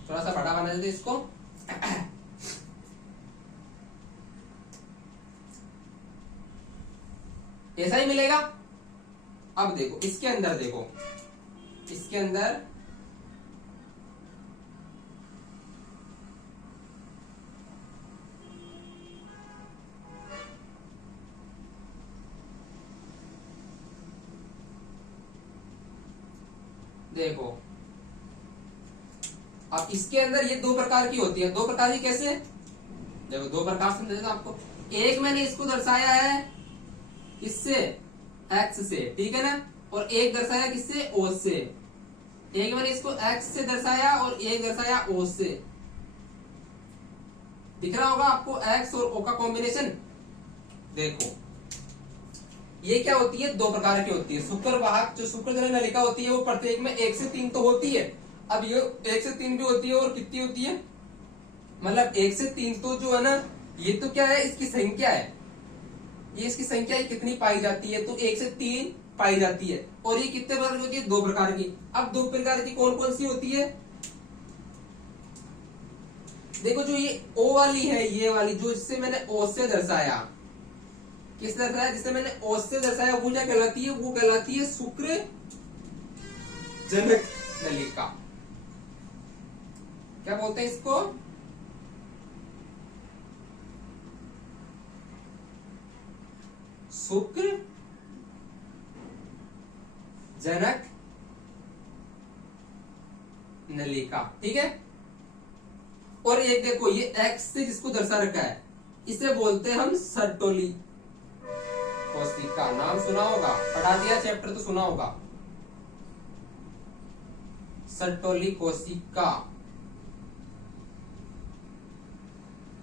थोड़ा सा बड़ा बना देते इसको। ऐसा ही मिलेगा। अब देखो इसके अंदर, देखो इसके अंदर देखो अब इसके अंदर ये दो प्रकार की होती है। दो प्रकार की कैसे? देखो दो प्रकार से देता आपको। एक मैंने इसको दर्शाया है किससे? एक्स से, ठीक है ना। और एक दर्शाया किससे? ओ से। एक मैंने इसको एक्स से दर्शाया और एक दर्शाया ओ से। दिख रहा होगा आपको एक्स और ओ का कॉम्बिनेशन। देखो ये क्या होती है? दो प्रकार की होती है। शुक्र वाहक जो शुक्र जनक नलिका होती है वो प्रत्येक में 1 से 3 तो होती है। अब ये 1 से 3 भी होती है और कितनी होती है? मतलब 1 से 3 तो जो है ना, ये तो क्या है? इसकी संख्या है। ये इसकी संख्या कितनी पाई जाती है? तो 1 से 3 पाई जाती है। और ये कितने प्रकार की होती है? 2 प्रकार की। अब 2 प्रकार की कौन कौन सी होती है? देखो जो ये ओ वाली है, ये वाली जो इससे मैंने ओ से दर्शाया, किस दर्शाया? जिससे मैंने ओ से दर्शाया वो क्या कहलाती है? वो कहलाती है शुक्र जनक नलिका। क्या बोलते हैं इसको? शुक्र जनक नलिका, ठीक है। और एक देखो ये एक्स से जिसको दर्शा रखा है इसे बोलते हैं हम सर्टोली कोशिका। नाम सुना होगा, पढ़ा दिया चैप्टर तो सुना होगा। सर्टोली कोशिका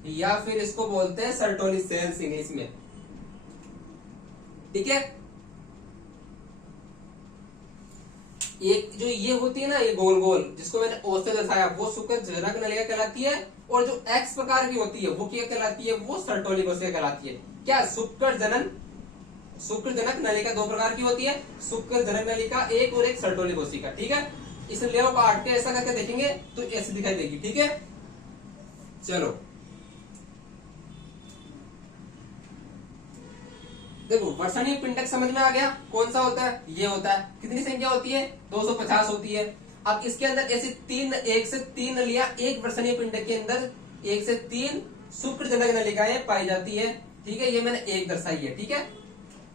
या फिर इसको बोलते हैं सर्टोली सेल्स इंग्लिश में, ठीक है। एक जो ये होती है ना, ये गोल गोल जिसको मैंने ओ से दर्शाया वो शुक्र जनक नलिका कहलाती है। और जो एक्स प्रकार की होती है वो क्या कहलाती है? वो सर्टोली कोशिका कहलाती है। क्या? शुक्र जनक नलिका 2 प्रकार की होती है। शुक्र जनक नलिका एक और एक सर्टोली कोशिका, ठीक है। इस लेव काट के ऐसा करके देखेंगे तो ऐसे दिखाई देगी, ठीक है। चलो देखो वर्षणीय पिंडक समझ में आ गया कौन सा होता है? ये होता है। कितनी संख्या होती है? 250 होती है। अब इसके अंदर ऐसे 1 से 3 नलियां एक वर्षणीय पिंडक के अंदर 1 से 3 शुक्रजनक नलिकाएं पाई जाती है, ठीक है। ये मैंने एक दर्शाई है, ठीक है।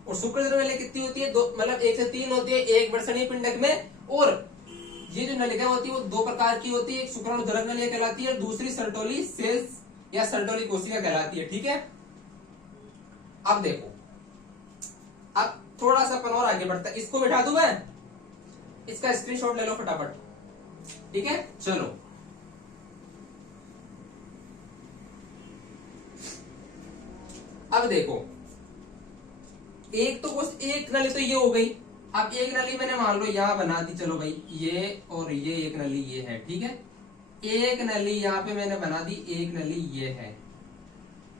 और शुक्रजनक नलिका कितनी होती है? दो, मतलब 1 से 3 होती है एक वर्षणीय पिंडक में। और ये जो नलिका होती है वो 2 प्रकार की होती है। एक शुक्राणुजनक नलिका कहलाती है और दूसरी सर्टोली सेल्स या सर्टोली कोशिका कहलाती है, ठीक है। अब देखो अब थोड़ा सा अपन और आगे बढ़ता है। इसको बिठा दूं मैं, इसका स्क्रीनशॉट ले लो फटाफट, ठीक है। चलो अब देखो एक नली तो ये हो गई। अब एक नली मैंने मान लो यहां बना दी, चलो भाई ये और ये एक नली ये है, ठीक है। एक नली यहां पे मैंने बना दी, एक नली ये है,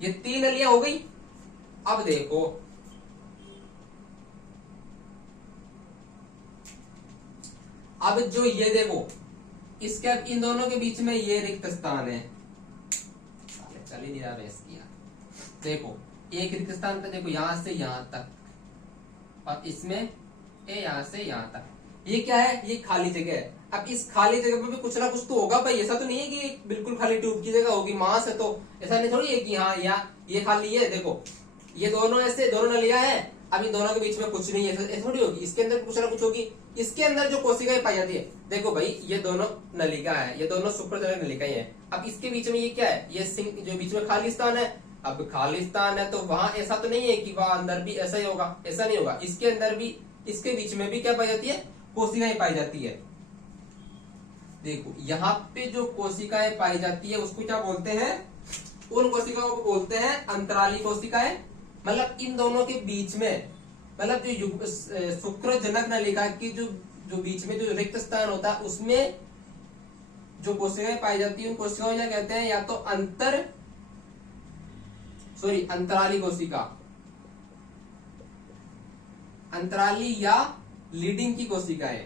ये 3 नलियां हो गई। अब देखो अब जो ये देखो इसके अब इन दोनों के बीच में ये रिक्त स्थान है। चल ही नहीं रहा बहस किया। देखो एक रिक्त स्थान पे देखो यहां से यहां तक, और इसमें यहां से यहां तक ये क्या है? ये खाली जगह है। अब इस खाली जगह पे भी कुछ ना कुछ तो होगा भाई। ऐसा तो नहीं है कि बिल्कुल खाली ट्यूब की जगह होगी, मास है तो ऐसा नहीं थोड़ी है कि हाँ या ये खाली है। देखो ये दोनों ऐसे दोनों नलियां हैं, अब इन दोनों के बीच में कुछ नहीं है, ऐसा थोड़ी होगी। इसके अंदर कुछ ना कुछ होगी। इसके अंदर जो कोशिकाएं पाई जाती है, देखो भाई ये दोनों नलिका है, ये दोनों शुक्रजनक नलिकाएं हैं। अब इसके बीच में ये क्या है? ये सिंक जो बीच में खाली स्थान है। अब खाली स्थान है तो वहां ऐसा तो नहीं है कि वहां अंदर भी ऐसा ही होगा, ऐसा नहीं होगा। इसके अंदर भी इसके बीच में भी क्या पाई जाती है? कोशिकाएं पाई जाती है। देखो यहाँ पे जो कोशिकाएं पाई जाती है उसको क्या बोलते हैं? उन कोशिकाओं को बोलते हैं अंतराली कोशिकाएं। मतलब इन दोनों के बीच में, मतलब जो शुक्रजनक नलिका की जो बीच में जो रिक्त स्थान होता है उसमें जो कोशिकाएं पाई जाती है उन कोशिकाओं क्या कहते हैं? या तो अंतराली कोशिका, अंतराली या लीडिंग की कोशिकाएं।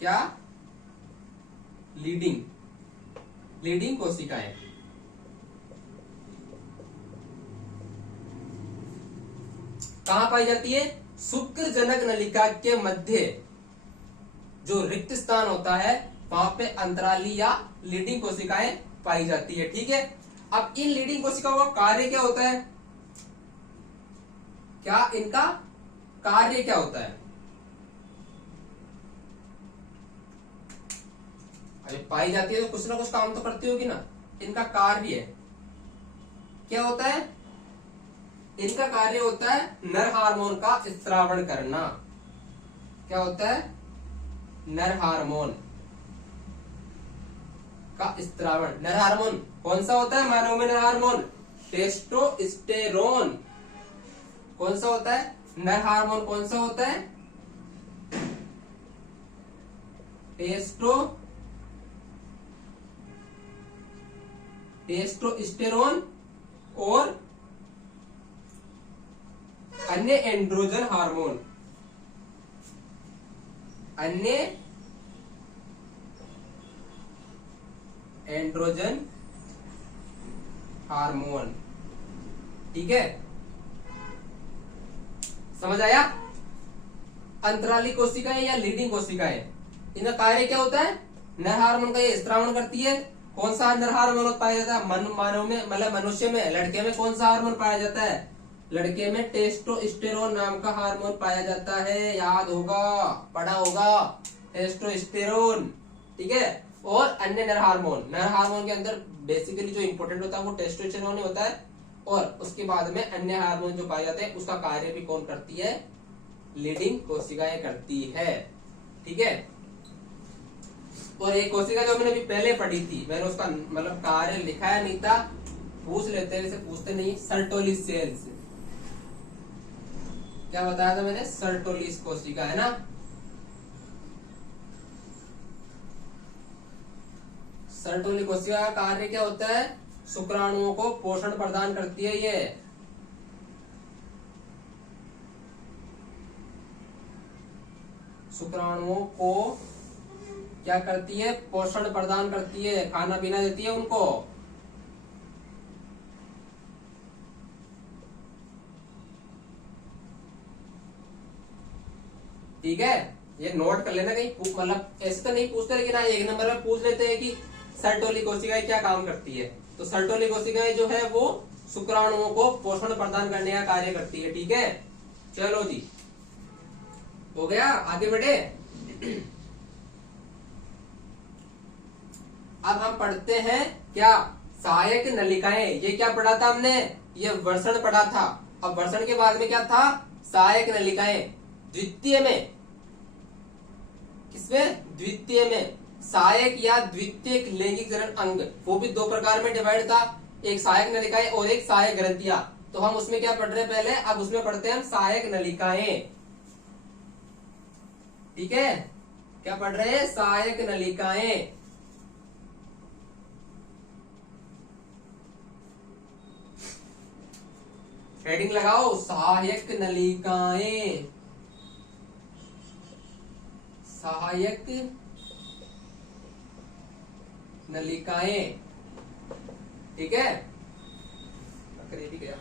क्या? लीडिंग कोशिकाएं। कहां पाई जाती है? शुक्रजनक नलिका के मध्य जो रिक्त स्थान होता है वहां पे अंतराली या लीडिंग कोशिकाएं पाई जाती है, ठीक है। अब इन लीडिंग कोशिकाओं का कार्य क्या होता है? क्या इनका कार्य क्या होता है? अरे पाई जाती है तो कुछ ना कुछ काम तो करती होगी ना। इनका कार्य क्या होता है? इनका कार्य होता है नर हार्मोन का स्त्रावण करना। क्या होता है? नर हार्मोन का स्त्रावण। नर हार्मोन कौन सा होता है मानव में? नर हार्मोन टेस्टोस्टेरोन। कौन सा होता है नर हार्मोन? कौन सा होता है? टेस्टोस्टेरोन और अन्य एंड्रोजन हार्मोन। अन्य एंड्रोजन हार्मोन। ठीक है, समझ आया? अंतराली कोशिकाएं या लीडिंग कोशिकाएं, इनका कार्य क्या होता है? नर हार्मोन का ये स्त्रावण करती है। कौन सा नर हार्मोन पाया जाता है मानव में, मतलब मनुष्य में? लड़के में कौन सा हार्मोन पाया जाता है? लड़के में टेस्टोस्टेरोन नाम का हार्मोन पाया जाता है। याद होगा, पढ़ा होगा, टेस्टोस्टेरोन। ठीक है, और अन्य नर हार्मोन। नर हार्मोन के अंदर बेसिकली जो इंपॉर्टेंट होता है वो टेस्टोस्टेरोन ही होता है, और उसके बाद में अन्य हार्मोन जो पाए जाते हैं उसका कार्य भी कौन करती है? लीडिंग कोशिकाएं करती है। ठीक है, और एक कोशिका जो मैंने अभी पहले पढ़ी थी, मैंने उसका मतलब कार्य लिखाया नहीं था, पूछ लेते हैं, वैसे पूछते नहीं। सर्टोली सेल्स, क्या बताया था मैंने? सर्टोलिस कोशिका है ना। सर्टोली कोशिका का कार्य क्या होता है? शुक्राणुओं को पोषण प्रदान करती है ये। शुक्राणुओं को क्या करती है? पोषण प्रदान करती है, खाना पीना देती है उनको। ठीक है, ये नोट कर लेना कहीं, मतलब ऐसे तो नहीं पूछते, लेकिन हाँ एक नंबर में पूछ लेते हैं कि सर्टोली कोशिकाएं क्या काम करती है। तो सर्टोली कोशिकाएं जो है वो शुक्राणुओं को पोषण प्रदान करने का कार्य करती है। ठीक है, चलो जी, हो गया, आगे बढ़े। अब हम पढ़ते हैं क्या? सहायक नलिकाएं। ये क्या पढ़ा था हमने? ये वर्षण पढ़ा था। अब वर्षण के बाद में क्या था? सहायक नलिकाएं। द्वितीय में, किसमें? द्वितीय में सहायक या द्वितीयक लैंगिक जनन अंग, वो भी दो प्रकार में डिवाइड था, एक सहायक नलिकाएं और एक सहायक ग्रंथियां। तो हम उसमें क्या पढ़ रहे हैं पहले? अब उसमें पढ़ते हैं हम सहायक नलिकाएं। ठीक है, क्या पढ़ रहे हैं? सहायक नलिकाएं। हेडिंग लगाओ, सहायक नलिकाएं। सहायक नलिकाएं। ठीक है, ये भी गया,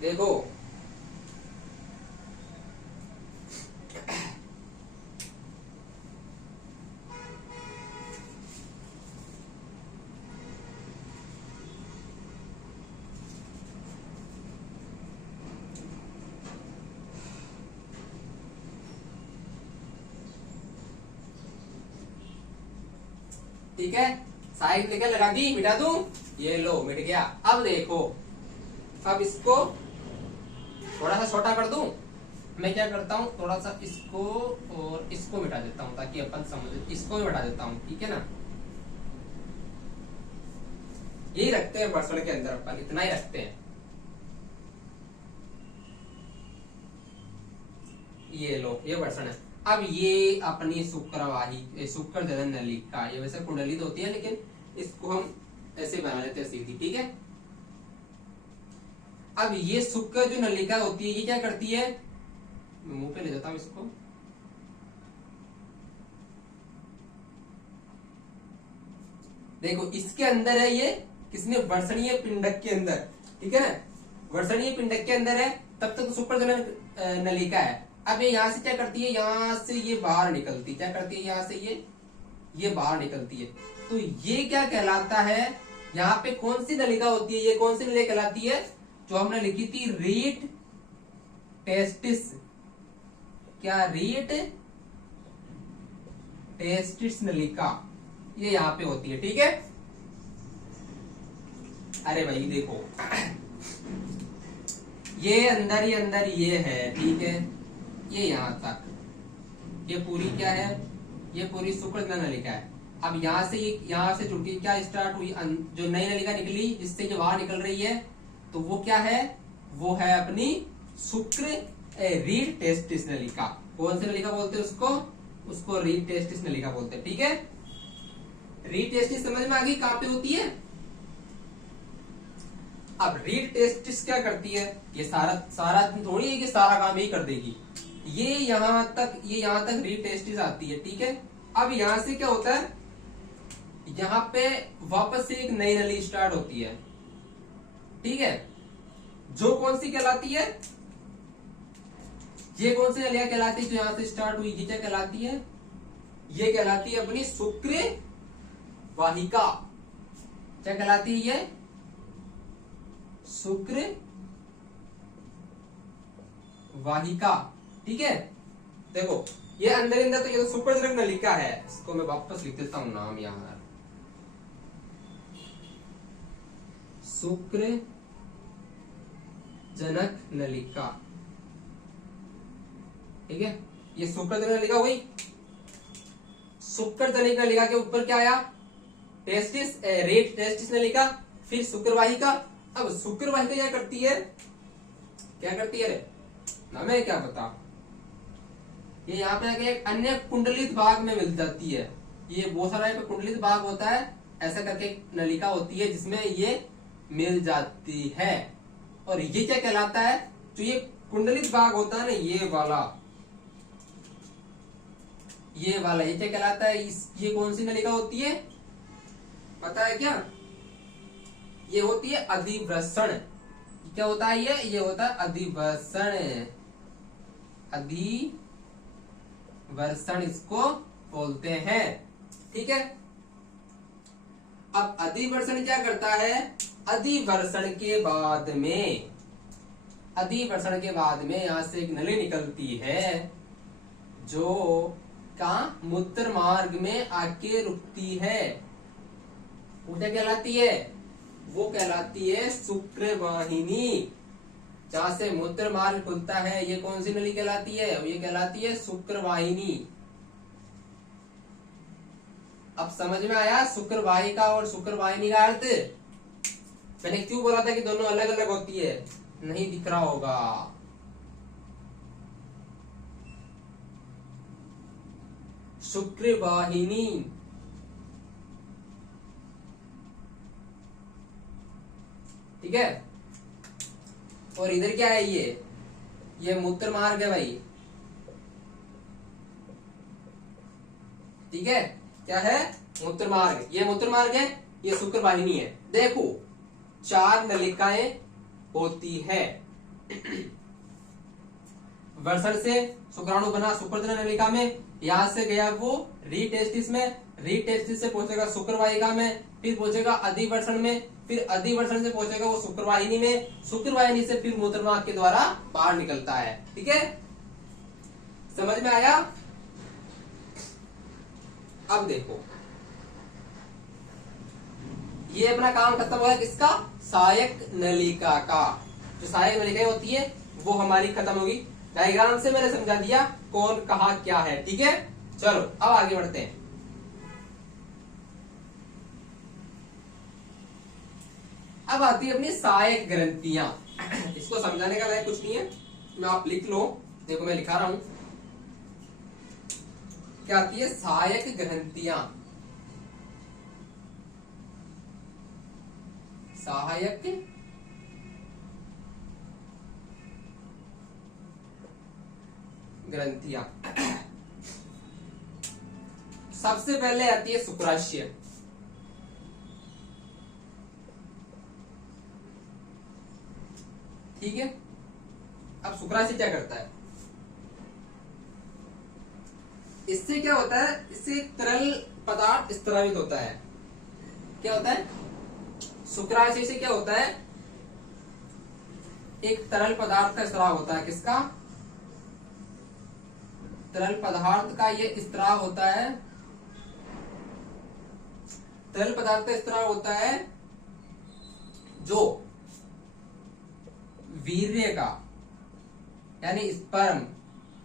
देखो ठीक है, साइड लेकर लगा दी, मिटा दूं? ये लो, मिट गया। अब देखो, अब इसको थोड़ा सा छोटा कर दूं। मैं क्या करता हूँ, थोड़ा सा इसको और इसको मिटा देता हूँ ताकि अपन समझ। इसको भी मिटा देता हूँ, ठीक है ना। यही रखते हैं वर्षण के अंदर, अपन इतना ही रखते हैं। ये लो, ये वर्षण है। अब ये अपनी शुक्रवाही, शुक्र जनन नलिका, ये वैसे कुंडली तो होती है, लेकिन इसको हम ऐसे बना लेते हैं सीधी। ठीक है, अब ये शुक्र जो नलिका होती है, ये क्या करती है? मैं मुंह पे ले जाता हूं इसको। देखो, इसके अंदर है ये, किसने? वर्षणीय पिंडक के अंदर। ठीक है ना, वर्षणीय पिंडक के अंदर है, तब तक तो शुक्र जनन नलिका है। अब ये यहां से क्या करती है? यहां से ये बाहर निकलती, क्या करती है? यहां से ये बाहर निकलती है। तो ये क्या कहलाता है? यहाँ पे कौन सी नलिका होती है? ये कौन सी नलिका कहलाती है? जो हमने लिखी थी, रीट टेस्टिस, क्या रीट टेस्टिस नलिका, ये यहां पे होती है। ठीक है, अरे भाई देखो ये अंदर ही अंदर ये है, ठीक है, ये यहां तक, ये पूरी क्या है, ये पूरी शुक्र नलिका है। अब यहां से ये यहां से जुड़ के क्या स्टार्ट हुई, जो नई नलिका निकली जिससे जो बाहर निकल रही है, तो वो क्या है, वो है अपनी शुक्र रीड टेस्टिस नलिका। कौन सी नलिका बोलते हैं उसको, उसको रीड टेस्टिस नलिका बोलते हैं। ठीक है, रीड टेस्टिस समझ में आ गई कहां पे होती है। अब रीड टेस्टिस क्या करती है, ये सारा थोड़ी है कि सारा काम ही कर देगी, ये यहां तक रीड टेस्टिस आती है। ठीक है, अब यहां से क्या होता है, यहां पे वापस से एक नई नली स्टार्ट होती है। ठीक है, जो कौन सी कहलाती है, ये कौन सी नलियां कहलाती है जो यहां से स्टार्ट हुई, ये क्या कहलाती है, ये कहलाती है अपनी शुक्र वाहिका। क्या कहलाती है ये, शुक्र वाहिका। ठीक है, देखो ये अंदर तो ये तो शुक्रजनक नलिका है, इसको मैं वापस लिख देता हूं नाम यहां, शुक्र जनक नलिका। ठीक है, ये शुक्रजनक नलिका हुई। शुक्रजनक नलिका के ऊपर क्या आया, टेस्टिस रेट टेस्टिस नलिका, फिर शुक्रवाहिका। अब शुक्रवाहिका क्या करती है, क्या करती है रे, ना मैं क्या पता, ये यहाँ पे एक अन्य कुंडलित भाग में मिल जाती है। ये बहुत सारा कुंडलित भाग होता है, ऐसा करके नलिका होती है जिसमें ये मिल जाती है। और ये क्या कहलाता है, जो ये कुंडलित भाग होता है ना, ये वाला ये क्या कहलाता है, ये कौन सी नलिका होती है पता है क्या, ये होती है अधिवृषण। क्या होता है ये होता है अधिवृषण, अधिवृषण इसको बोलते हैं। ठीक है, अब अधिवृषण क्या करता है, अधिवृषण के बाद में यहां से एक नली निकलती है जो का मूत्र मार्ग में आके रुकती है, वो क्या कहलाती है, वो कहलाती है शुक्रवाहिनी। जहां से मूत्र मार्ग खुलता है, ये कौन सी नली कहलाती है, ये कहलाती है शुक्रवाहिनी। अब समझ में आया शुक्रवाहिका और शुक्रवाहिनी का अर्थ। मैंने क्यों बोला था कि दोनों अलग अलग होती है, नहीं दिख रहा होगा। शुक्रवाहिनी, ठीक है, और इधर क्या है, ये मूत्र मार्ग है भाई। ठीक है, क्या है, मूत्र मार्ग, ये मूत्र मार्ग है, ये शुक्रवाहिनी है। देखो 4 नलिकाएं होती है, वर्षण से शुक्राणु बना शुक्रजनक नलिका में, यहां से गया वो रीटेस्टिस में, रीटेस्टिस से पहुंचेगा शुक्रवाहिका में, फिर पहुंचेगा अधिवर्षण में, फिर अधिवर्षण से पहुंचेगा वो शुक्रवाहिनी में, शुक्रवाहिनी से फिर मूत्रमार्ग के द्वारा बाहर निकलता है। ठीक है, समझ में आया। अब देखो ये अपना काम खत्म हुआ है किसका, सहायक नलिका का। जो सहायक नलिका होती है वो हमारी खत्म होगी। डायग्राम से मैंने समझा दिया कौन कहा क्या है। ठीक है, चलो अब आगे बढ़ते हैं। अब आती है अपनी सहायक ग्रंथियां। इसको समझाने का लायक कुछ नहीं है, मैं आप लिख लो, देखो मैं लिखा रहा हूं। क्या आती है, सहायक ग्रंथियां, सहायक ग्रंथियां। सबसे पहले आती है शुक्राशय। ठीक है, अब शुक्राशय क्या करता है, इससे क्या होता है, इससे तरल पदार्थ स्रावित होता है। क्या होता है, शुक्राशय से क्या होता है, एक तरल पदार्थ का स्राव होता है। किसका? तरल पदार्थ का ये स्राव होता है। तरल पदार्थ का स्राव होता है जो वीर्य का यानी स्पर्म,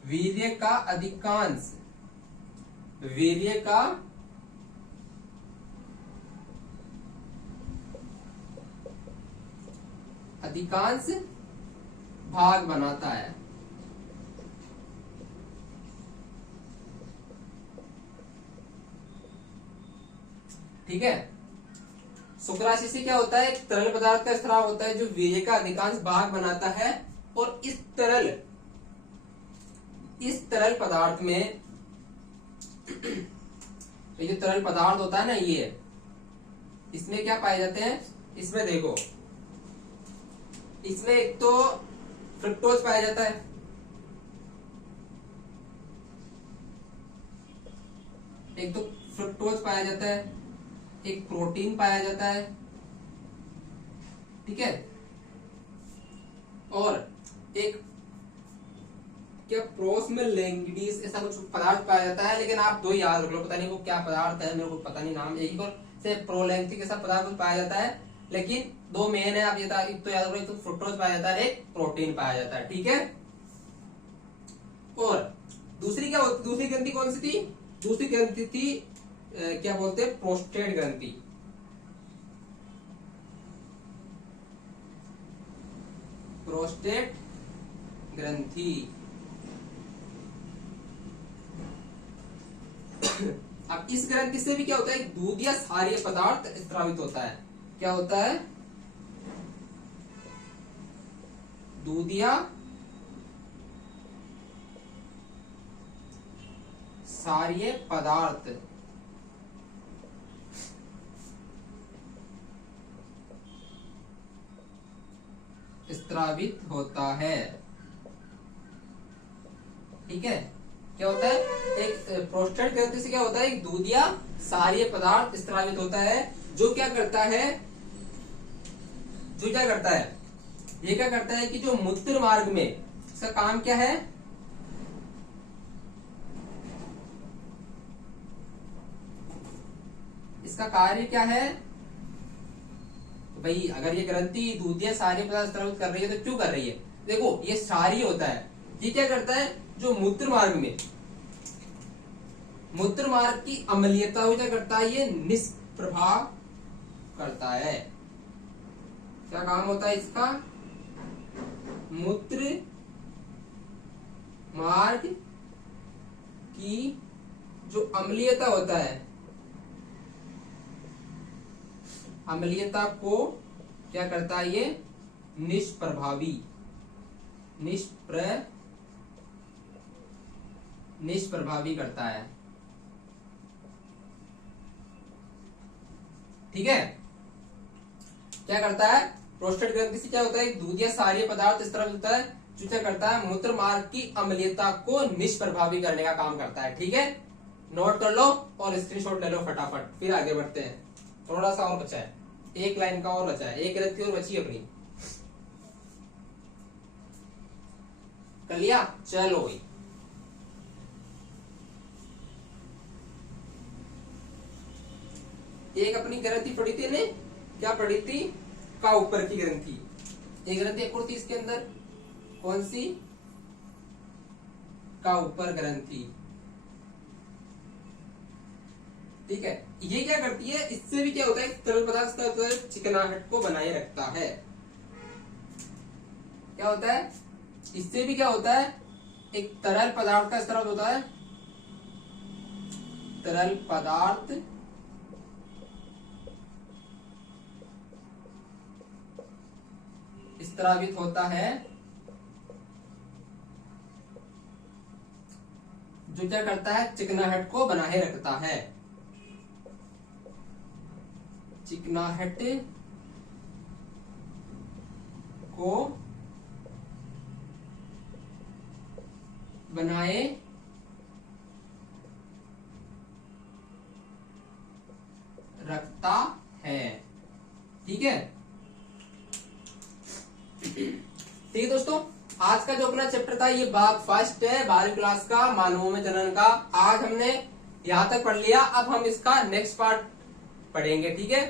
वीर्य का अधिकांश, वीर्य का अधिकांश भाग बनाता है। ठीक है। शुक्राशय से क्या होता है? एक तरल पदार्थ का स्राव होता है जो वीर्य का अधिकांश भाग बनाता है। और इस तरल पदार्थ में ये जो तरल पदार्थ होता है ना, ये इसमें क्या पाए जाते हैं? इसमें देखो, इसमें एक तो फ्रुक्टोज पाया जाता है, एक तो फ्रुक्टोज पाया जाता है, एक प्रोटीन पाया जाता है। ठीक है। और एक क्या प्रोस्मेलेंगिडीज ऐसा कुछ पदार्थ पाया जाता है, लेकिन आप दो याद रख लो, पता नहीं वो क्या पदार्थ है, मेरे को पता नहीं नाम। एक और से प्रोलैंक्टिक ऐसा पदार्थ कुछ पाया जाता है, लेकिन दो मेन है। आप ये तो याद रखो, एक तो फ्रुक्टोज पाया जाता है, एक प्रोटीन पाया जाता है। ठीक है। और दूसरी क्या होती, दूसरी ग्रंथि कौन सी थी? दूसरी ग्रंथि थी क्या बोलते हैं? प्रोस्टेट ग्रंथि। प्रोस्टेट ग्रंथि। अब इस ग्रंथि से भी क्या होता है? दूध या क्षारीय पदार्थ स्रावित होता है। क्या होता है? दूध या क्षारीय पदार्थ स्रावित होता है। ठीक है। क्या होता है? एक प्रोस्टेट ग्रंथि से क्या होता है? एक दूध या क्षारीय पदार्थ स्रावित होता है, जो क्या करता है? ये क्या करता है कि जो मूत्र मार्ग में, इसका काम क्या है? इसका कार्य क्या है? तो भाई अगर ये ग्रंथि दूध या क्षारीय पदार्थ स्रावित कर रही है तो क्यों कर रही है? देखो, ये क्षारीय होता है। ये क्या करता है? जो मूत्र मार्ग में, मूत्र मार्ग की अम्लीयता हो क्या करता है? ये निष्प्रभाव करता है। क्या काम होता है इसका? मूत्र मार्ग की जो अम्लीयता होता है, अम्लीयता को क्या करता है? ये निष्प्रभावी करता है। ठीक है। क्या करता है? प्रोस्टेट ग्रंथि से क्या होता है? दूध या क्षारीय पदार्थ स्रावित होता है, जो क्या करता है? मूत्र मार्ग की अम्लीयता को निष्प्रभावी करने का काम करता है। ठीक है। नोट कर लो और स्क्रीनशॉट ले लो फटाफट, फिर आगे बढ़ते हैं। थोड़ा सा और बचा है, एक लाइन का और बचा है, एक ग्रंथि और बची अपनी। कर लिया? चलो भाई। एक अपनी ग्रंथि पढ़ी थी ने, क्या पढ़ी थी? का ऊपर की ग्रंथि। एक ग्रंथि एक और थी इसके अंदर, कौन सी? का ऊपर ग्रंथि। ठीक है। ये क्या करती है? इससे भी क्या होता है? तरल पदार्थ का चिकनाहट को बनाए रखता है। क्या होता है? इससे भी क्या होता है? एक तरल पदार्थ का स्राव होता है, तरल पदार्थ स्रावित होता है, जो क्या करता है? चिकनाहट को बनाए रखता है। चिकनाहट को बनाए रखता है। ठीक है। ठीक है दोस्तों, आज का जो अपना चैप्टर था ये भाग फर्स्ट है 12वीं क्लास का, मानवों में जनन का। आज हमने यहाँ तक पढ़ लिया, अब हम इसका नेक्स्ट पार्ट पढ़ेंगे। ठीक है,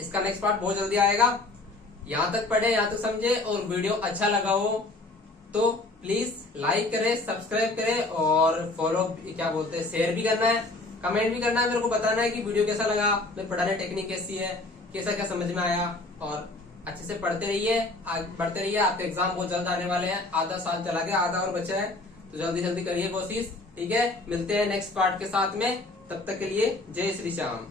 इसका नेक्स्ट पार्ट बहुत जल्दी आएगा। यहाँ तक पढ़े, यहाँ तक समझे और वीडियो अच्छा लगा हो तो प्लीज लाइक करें, सब्सक्राइब करें और फॉलो क्या बोलते हैं शेयर भी करना है, कमेंट भी करना है, मेरे को बताना है कि वीडियो कैसा लगा, मेरे पढ़ाने टेक्निक कैसी है, कैसा क्या समझ में आया। और अच्छे से पढ़ते रहिए, आगे बढ़ते रहिए। आपके एग्जाम बहुत जल्द आने वाले हैं, आधा साल चला गया, आधा और बचा है, तो जल्दी जल्दी करिए कोशिश। ठीक है, मिलते हैं नेक्स्ट पार्ट के साथ में, तब तक के लिए जय श्री श्याम।